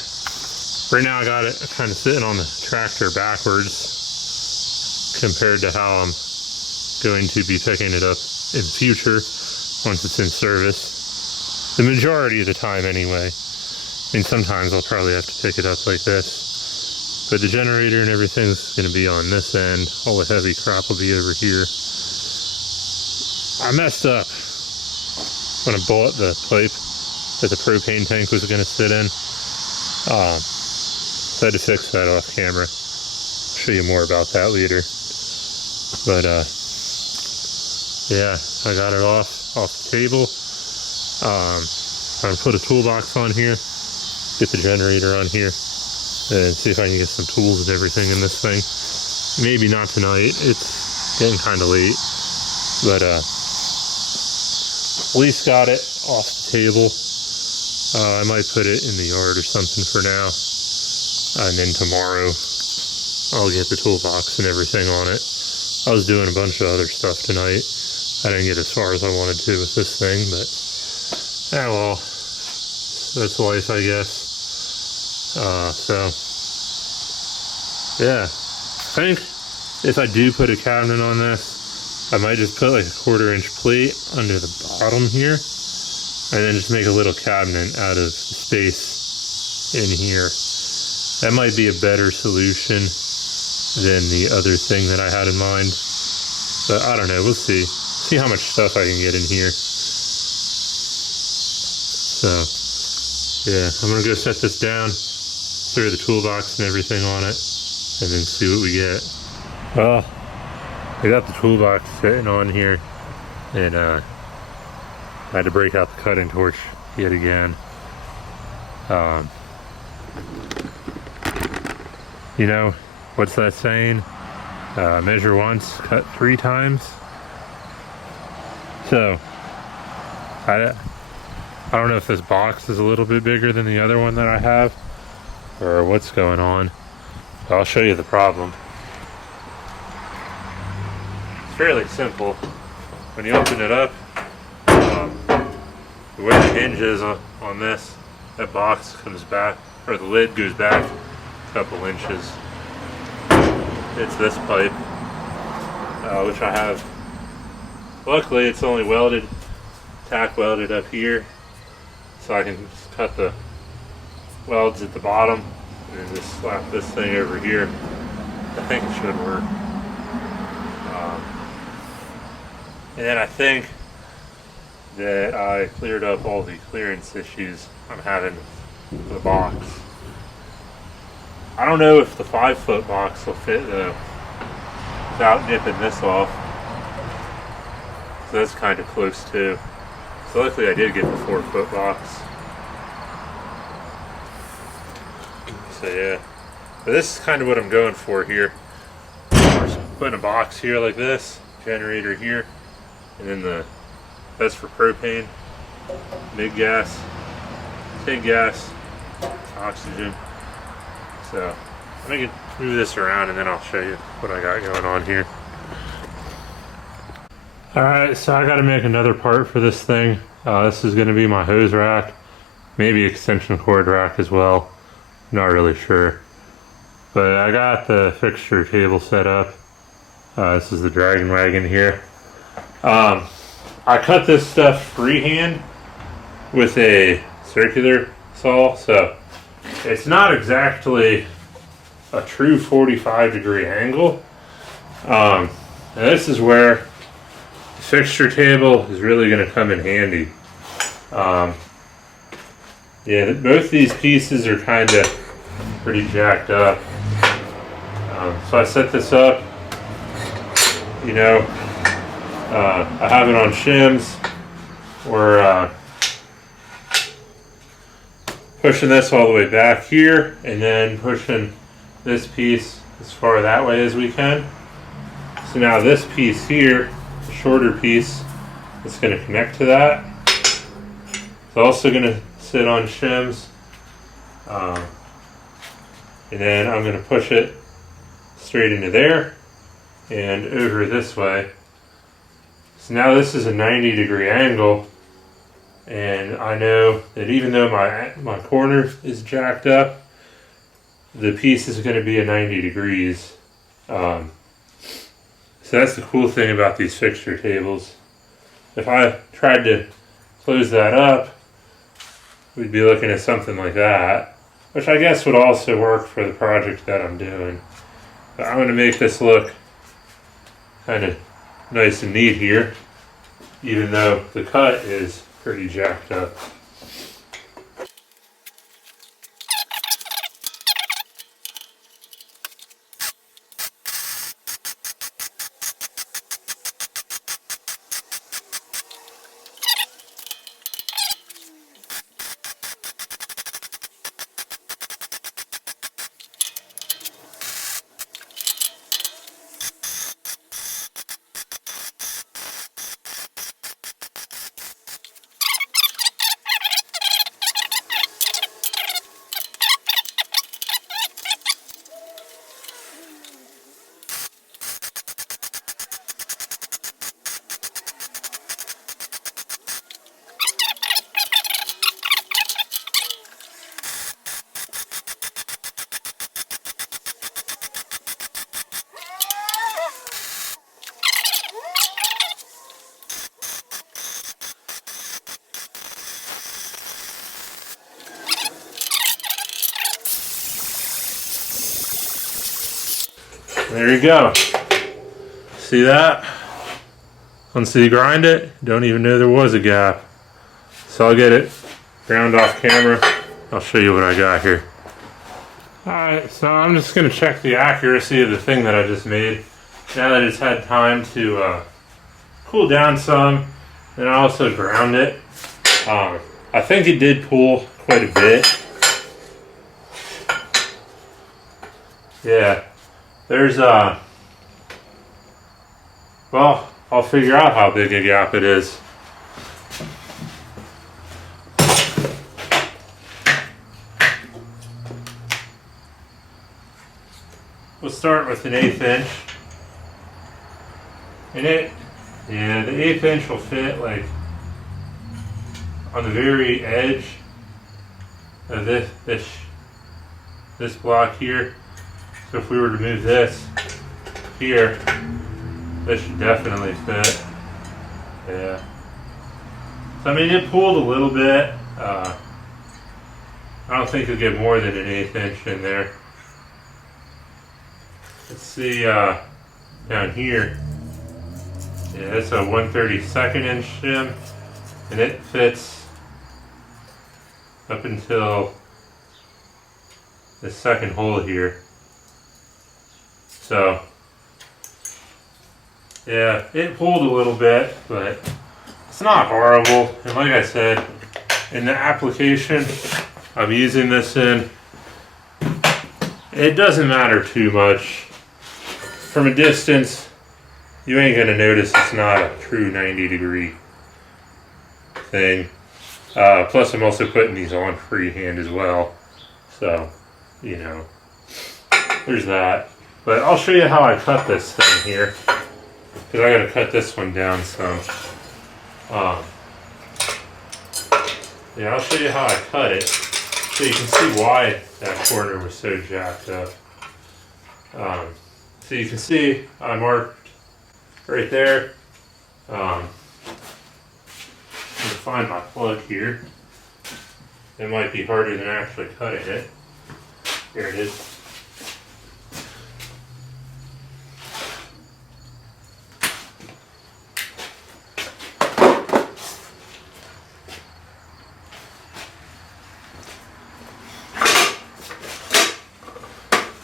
Right now I got it kind of sitting on the tractor backwards compared to how I'm going to be picking it up in the future once it's in service. The majority of the time anyway. I mean, sometimes I'll probably have to pick it up like this. But the generator and everything's going to be on this end. All the heavy crap will be over here. I messed up when I bought the pipe that the propane tank was going to sit in. So I had to fix that off camera. I'll show you more about that later. But yeah, I got it off the table. I'm going to put a toolbox on here, get the generator on here, and see if I can get some tools and everything in this thing. Maybe not tonight, it's getting kind of late, but at least got it off the table. I might put it in the yard or something for now, and then tomorrow I'll get the toolbox and everything on it. I was doing a bunch of other stuff tonight. I didn't get as far as I wanted to with this thing, but yeah, well, that's life, I guess. So yeah, I think if I do put a cabinet on this, I might just put like a 1/4 inch plate under the bottom here, and then just make a little cabinet out of the space in here. That might be a better solution than the other thing that I had in mind, but I don't know, we'll see how much stuff I can get in here. So yeah, I'm gonna go set this down, throw the toolbox and everything on it, and then see what we get. Well, I got the toolbox sitting on here, and I had to break out the cutting torch yet again. You know, what's that saying? Measure once, cut 3 times. So, I don't know if this box is a little bit bigger than the other one that I have, or what's going on. But I'll show you the problem. It's fairly simple. When you open it up, the way the hinge is on this, that box comes back, or the lid goes back a couple inches. It's this pipe, which I have. Luckily, it's only welded, tack welded up here, so I can just cut the welds at the bottom and then just slap this thing over here. I think it should work. And then I think that I cleared up all the clearance issues I'm having with the box. I don't know if the 5-foot box will fit though, without nipping this off. So that's kind of close too. So luckily I did get the 4-foot box. So yeah, but this is kind of what I'm going for here. Just putting a box here like this, generator here, and then that's for propane, mid gas, tin gas, oxygen. So I'm gonna move this around and then I'll show you what I got going on here. Alright, so I gotta make another part for this thing. This is gonna be my hose rack, maybe extension cord rack as well. Not really sure. But I got the fixture table set up. This is the Dragon Wagon here. I cut this stuff freehand with a circular saw, so it's not exactly a true 45-degree angle. And this is where the fixture table is really going to come in handy. Yeah, both these pieces are kind of pretty jacked up. So I set this up, you know, I have it on shims, or pushing this all the way back here and then pushing this piece as far that way as we can. So now this piece here, the shorter piece, is going to connect to that. It's also going to sit on shims. And then I'm going to push it straight into there and over this way. So now this is a 90-degree angle, and I know that even though my corner is jacked up, the piece is going to be a 90 degrees. So that's the cool thing about these fixture tables. If I tried to close that up, we'd be looking at something like that, which I guess would also work for the project that I'm doing. But I'm going to make this look kind of nice and neat here, even though the cut is pretty jacked up. There you go. See that? Once you grind it, don't even know there was a gap. So I'll get it ground off camera. I'll show you what I got here. Alright, so I'm just going to check the accuracy of the thing that I just made. Now that it's had time to cool down some, and I also ground it. I think it did pull quite a bit. Yeah. There's well, I'll figure out how big a gap it is. We'll start with an 1/8 inch. And the 1/8 inch will fit like on the very edge of this block here. So if we were to move this here, this should definitely fit. Yeah. So I mean, it pulled a little bit. I don't think you'll get more than an 1/8 inch in there. Let's see down here. Yeah, it's a 1/32 inch shim, and it fits up until the second hole here. So, yeah, it pulled a little bit, but it's not horrible. And like I said, in the application I'm using this in, it doesn't matter too much. From a distance, you ain't gonna notice it's not a true 90-degree thing. Plus I'm also putting these on freehand as well. So, you know, there's that. But I'll show you how I cut this thing here, because I got to cut this one down some. Yeah, I'll show you how I cut it, so you can see why that corner was so jacked up. So you can see I marked right there. I'm going to find my plug here. It might be harder than actually cutting it. Here it is.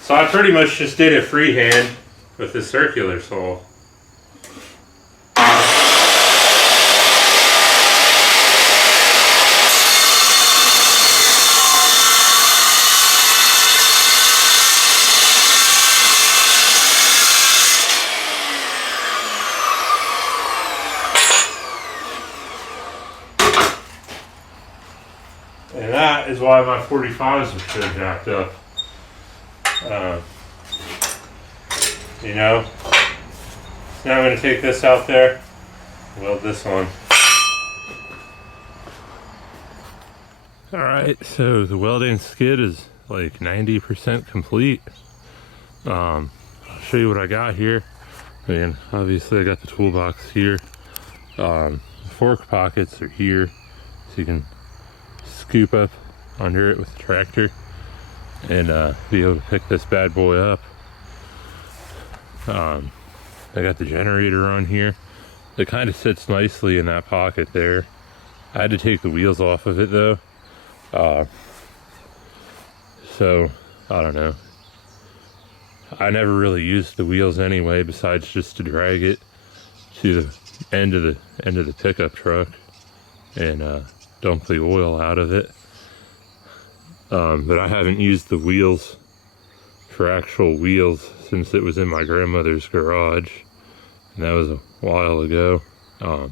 So I pretty much just did it freehand with the circular saw. that is why my 45s are so jacked up. You know, now I'm going to take this out there, weld this on. Alright, so the welding skid is like 90% complete. I'll show you what I got here. And obviously I got the toolbox here. The fork pockets are here, so you can scoop up under it with the tractor and be able to pick this bad boy up. I got the generator on here. It kind of sits nicely in that pocket there. I had to take the wheels off of it though. So I don't know. I never really used the wheels anyway, besides just to drag it to the end of the pickup truck and dump the oil out of it. But I haven't used the wheels for actual wheels since it was in my grandmother's garage, and that was a while ago. So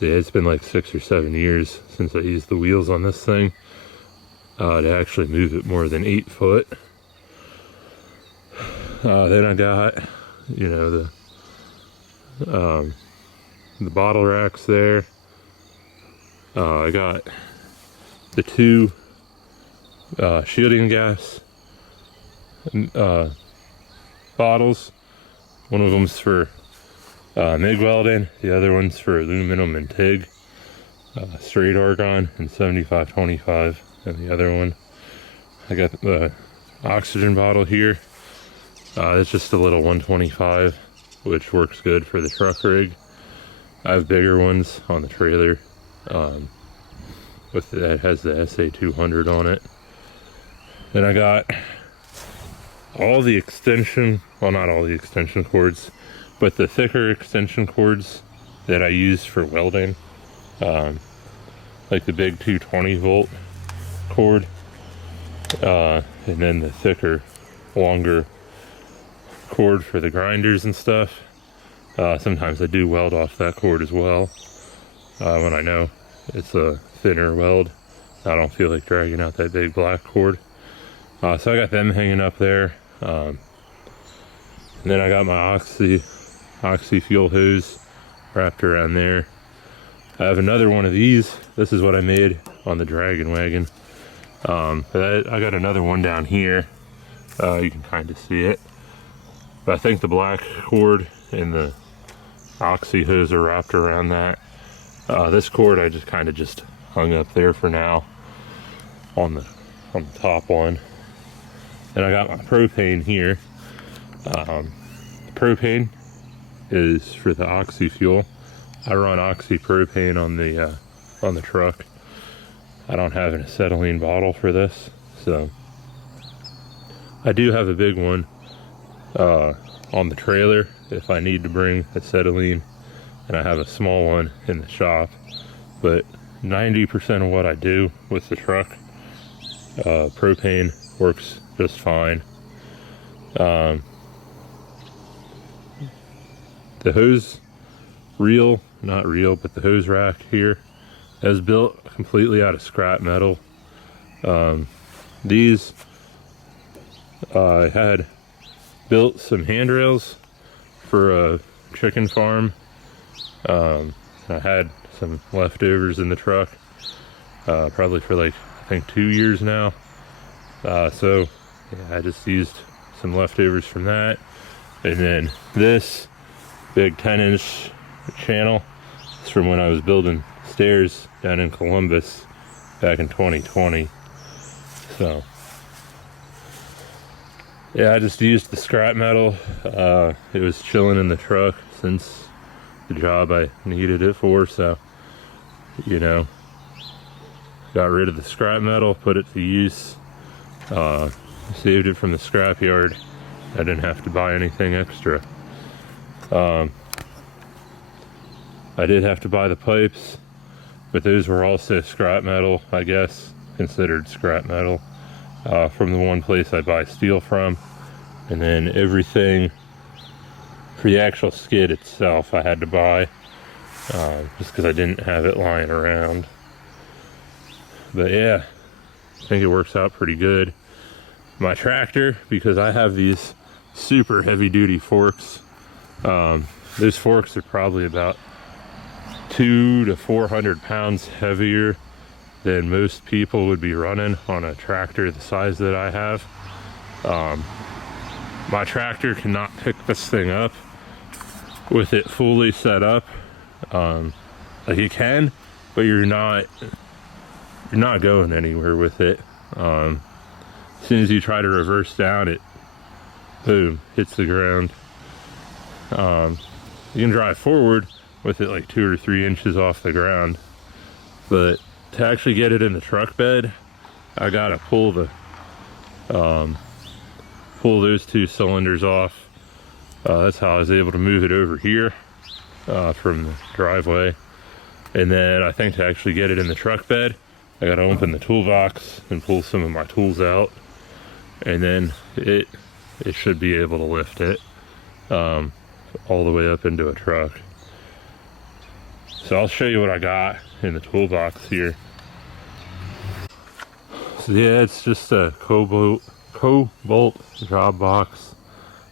yeah, it's been like 6 or 7 years since I used the wheels on this thing to actually move it more than 8 foot. Then I got, you know, the bottle racks there. I got the 2 shielding gas bottles. One of them's for MIG welding, the other one's for aluminum and TIG, straight argon and 75-25, and the other one. I got the oxygen bottle here. It's just a little 125, which works good for the truck rig. I have bigger ones on the trailer. That has the SA200 on it. Then I got all the extension, well, not all the extension cords, but the thicker extension cords that I use for welding, like the big 220 volt cord, and then the thicker, longer cord for the grinders and stuff. Sometimes I do weld off that cord as well, when I know it's a thinner weld. I don't feel like dragging out that big black cord. So I got them hanging up there. And then I got my oxy fuel hose wrapped around there. I have another one of these. This is what I made on the Dragon Wagon. But I got another one down here. You can kind of see it. But I think the black cord and the oxy hose are wrapped around that. This cord I just kind of hung up there for now on the top one. And I got my propane here. Propane is for the oxy fuel. I run oxy propane on the truck. I don't have an acetylene bottle for this, so I do have a big one on the trailer if I need to bring acetylene, and I have a small one in the shop. But 90% of what I do with the truck, propane works just fine. The hose not reel, but the hose rack here is built completely out of scrap metal. These I had built some handrails for a chicken farm. I had some leftovers in the truck, probably for like, I think 2 years now. So yeah, I just used some leftovers from that. And then this big 10-inch channel is from when I was building stairs down in Columbus back in 2020. So yeah, I just used the scrap metal. It was chilling in the truck since the job I needed it for, so, you know, got rid of the scrap metal, put it to use, saved it from the scrap yard. I didn't have to buy anything extra. I did have to buy the pipes, but those were also scrap metal, I guess, considered scrap metal, from the one place I buy steel from. And then everything for the actual skid itself I had to buy, just because I didn't have it lying around. But yeah, I think it works out pretty good. My tractor, because I have these super heavy duty forks, those forks are probably about 200 to 400 pounds heavier than most people would be running on a tractor the size that I have. My tractor cannot pick this thing up with it fully set up. Like you can, but you're not going anywhere with it. As soon as you try to reverse down, it boom hits the ground. You can drive forward with it like 2 or 3 inches off the ground, but to actually get it in the truck bed, I gotta pull those 2 cylinders off. That's how I was able to move it over here from the driveway. And then I think to actually get it in the truck bed, I gotta open the toolbox and pull some of my tools out, and then it should be able to lift it all the way up into a truck. So I'll show you what I got in the toolbox here. So yeah, it's just a cobalt job box.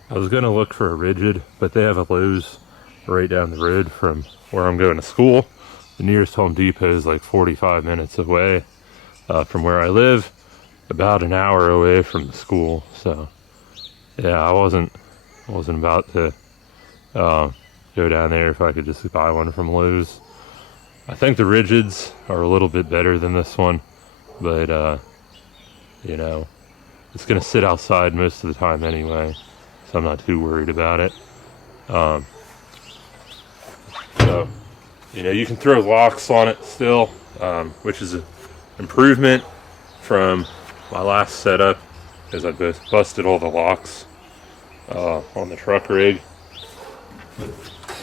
I was gonna look for a rigid, but they have a Lowe's right down the road from where I'm going to school. The nearest Home Depot is like 45 minutes away from where I live, about an hour away from the school. So yeah, I wasn't about to go down there if I could just buy one from Lowe's. I think the rigids are a little bit better than this one, but you know, it's gonna sit outside most of the time anyway, so I'm not too worried about it. So, you know, you can throw locks on it still, which is an improvement from my last setup, because I busted all the locks on the truck rig.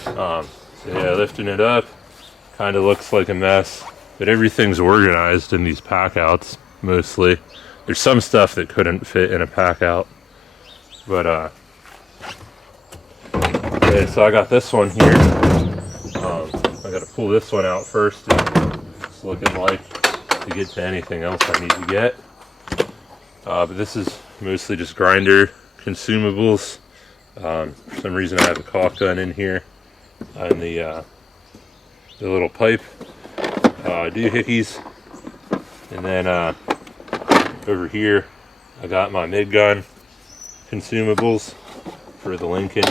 So yeah, lifting it up kind of looks like a mess, but everything's organized in these pack outs mostly. There's some stuff that couldn't fit in a pack out, but yeah, so I got this one here. I got to pull this one out first. It's looking like to get to anything else I need to get. But this is mostly just grinder consumables. For some reason I have a caulk gun in here and the little pipe, doohickeys, and then over here I got my mid gun consumables for the Lincoln.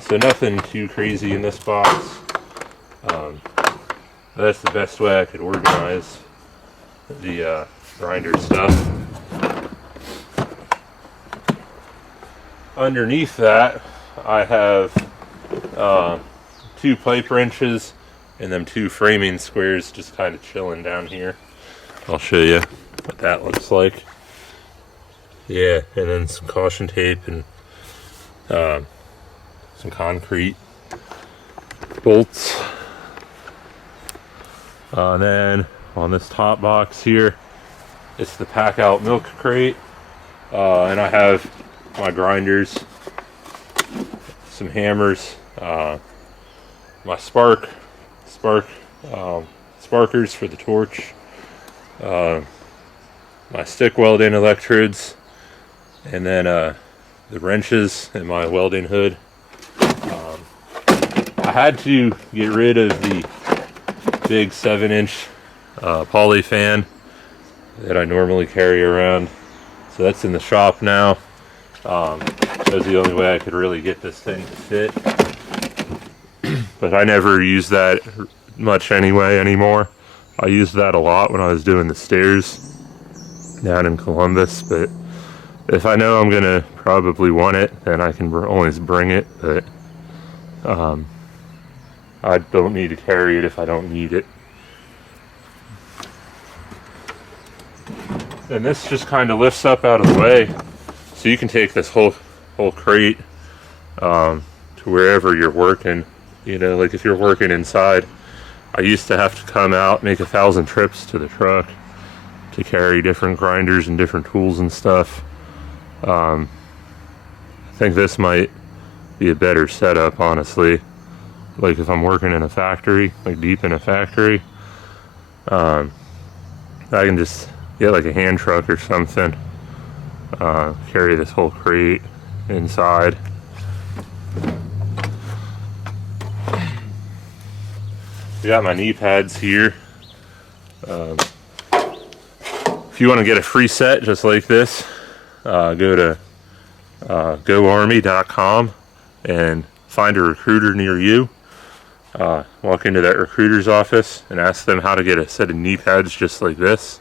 So nothing too crazy in this box. That's the best way I could organize the grinder stuff. Underneath that, I have 2 pipe wrenches and then 2 framing squares just kind of chilling down here. I'll show you what that looks like. Yeah, and then some caution tape and some concrete bolts. And then on this top box here, it's the pack out milk crate, and I have my grinders, some hammers, my sparkers for the torch, my stick welding electrodes, and then the wrenches and my welding hood. I had to get rid of the big 7-inch poly fan that I normally carry around, so that's in the shop now. That was the only way I could really get this thing to fit, but I never use that much anymore. I used that a lot when I was doing the stairs down in Columbus, but if I know I'm gonna probably want it, then I can always bring it, but I don't need to carry it if I don't need it. And this just kind of lifts up out of the way, so you can take this whole crate to wherever you're working. You know, like if you're working inside, I used to have to come out, make 1,000 trips to the truck to carry different grinders and different tools and stuff. I think this might be a better setup, honestly. Like if I'm working in a factory, like deep in a factory, I can just get like a hand truck or something, carry this whole crate inside. We got my knee pads here. If you want to get a free set just like this, go to goarmy.com and find a recruiter near you. Walk into that recruiter's office and ask them how to get a set of knee pads just like this,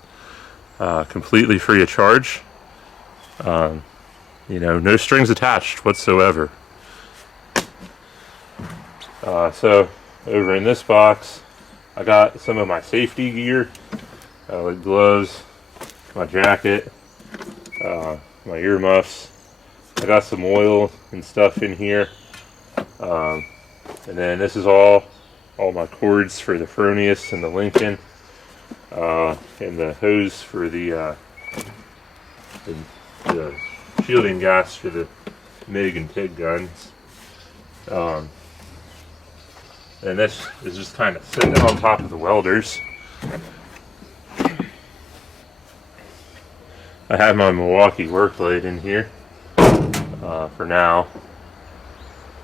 completely free of charge. You know, no strings attached whatsoever. So over in this box, I got some of my safety gear, like gloves, my jacket, my earmuffs. I got some oil and stuff in here. And then this is all my cords for the Fronius and the Lincoln, and the hose for the shielding gas for the MIG and TIG guns. And this is just kind of sitting on top of the welders. I have my Milwaukee work light in here for now.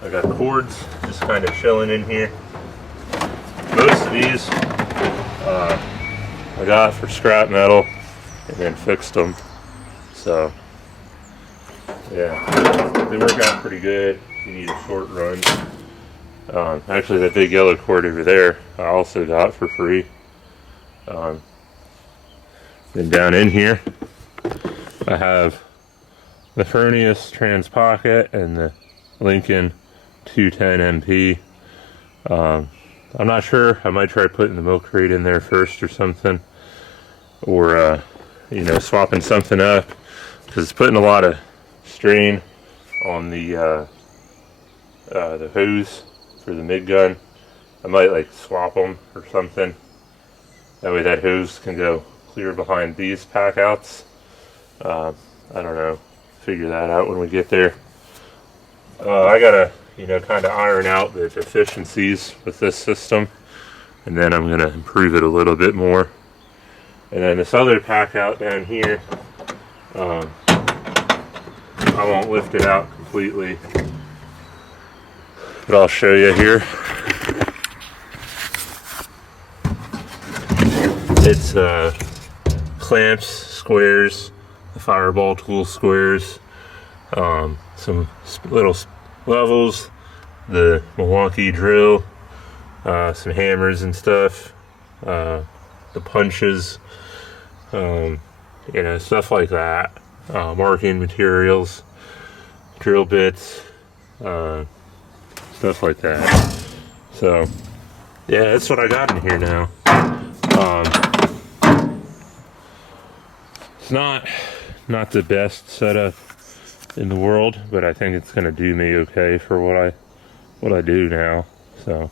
I got cords just kind of chilling in here. Most of these I got for scrap metal and then fixed them. So yeah, they work out pretty good. You need a short run. Actually, that big yellow cord over there I also got for free. Then down in here I have the Fronius Trans Pocket and the Lincoln 210 MP. I'm not sure. I might try putting the milk crate in there first or something, or you know, swapping something up, because it's putting a lot of strain on the hose for the MIG gun. I might like swap them or something. That way that hose can go clear behind these pack outs. I don't know. Figure that out when we get there. I gotta, you know, kind of iron out the deficiencies with this system, and then I'm gonna improve it a little bit more. And then this other pack out down here, I won't lift it out completely, but I'll show you here. It's clamps, squares, the Fireball Tool squares, some little levels, the Milwaukee drill, some hammers and stuff, the punches, you know, stuff like that, marking materials, drill bits, stuff like that. So yeah, that's what I got in here now. It's not the best setup in the world, but I think it's gonna do me okay for what I do now. So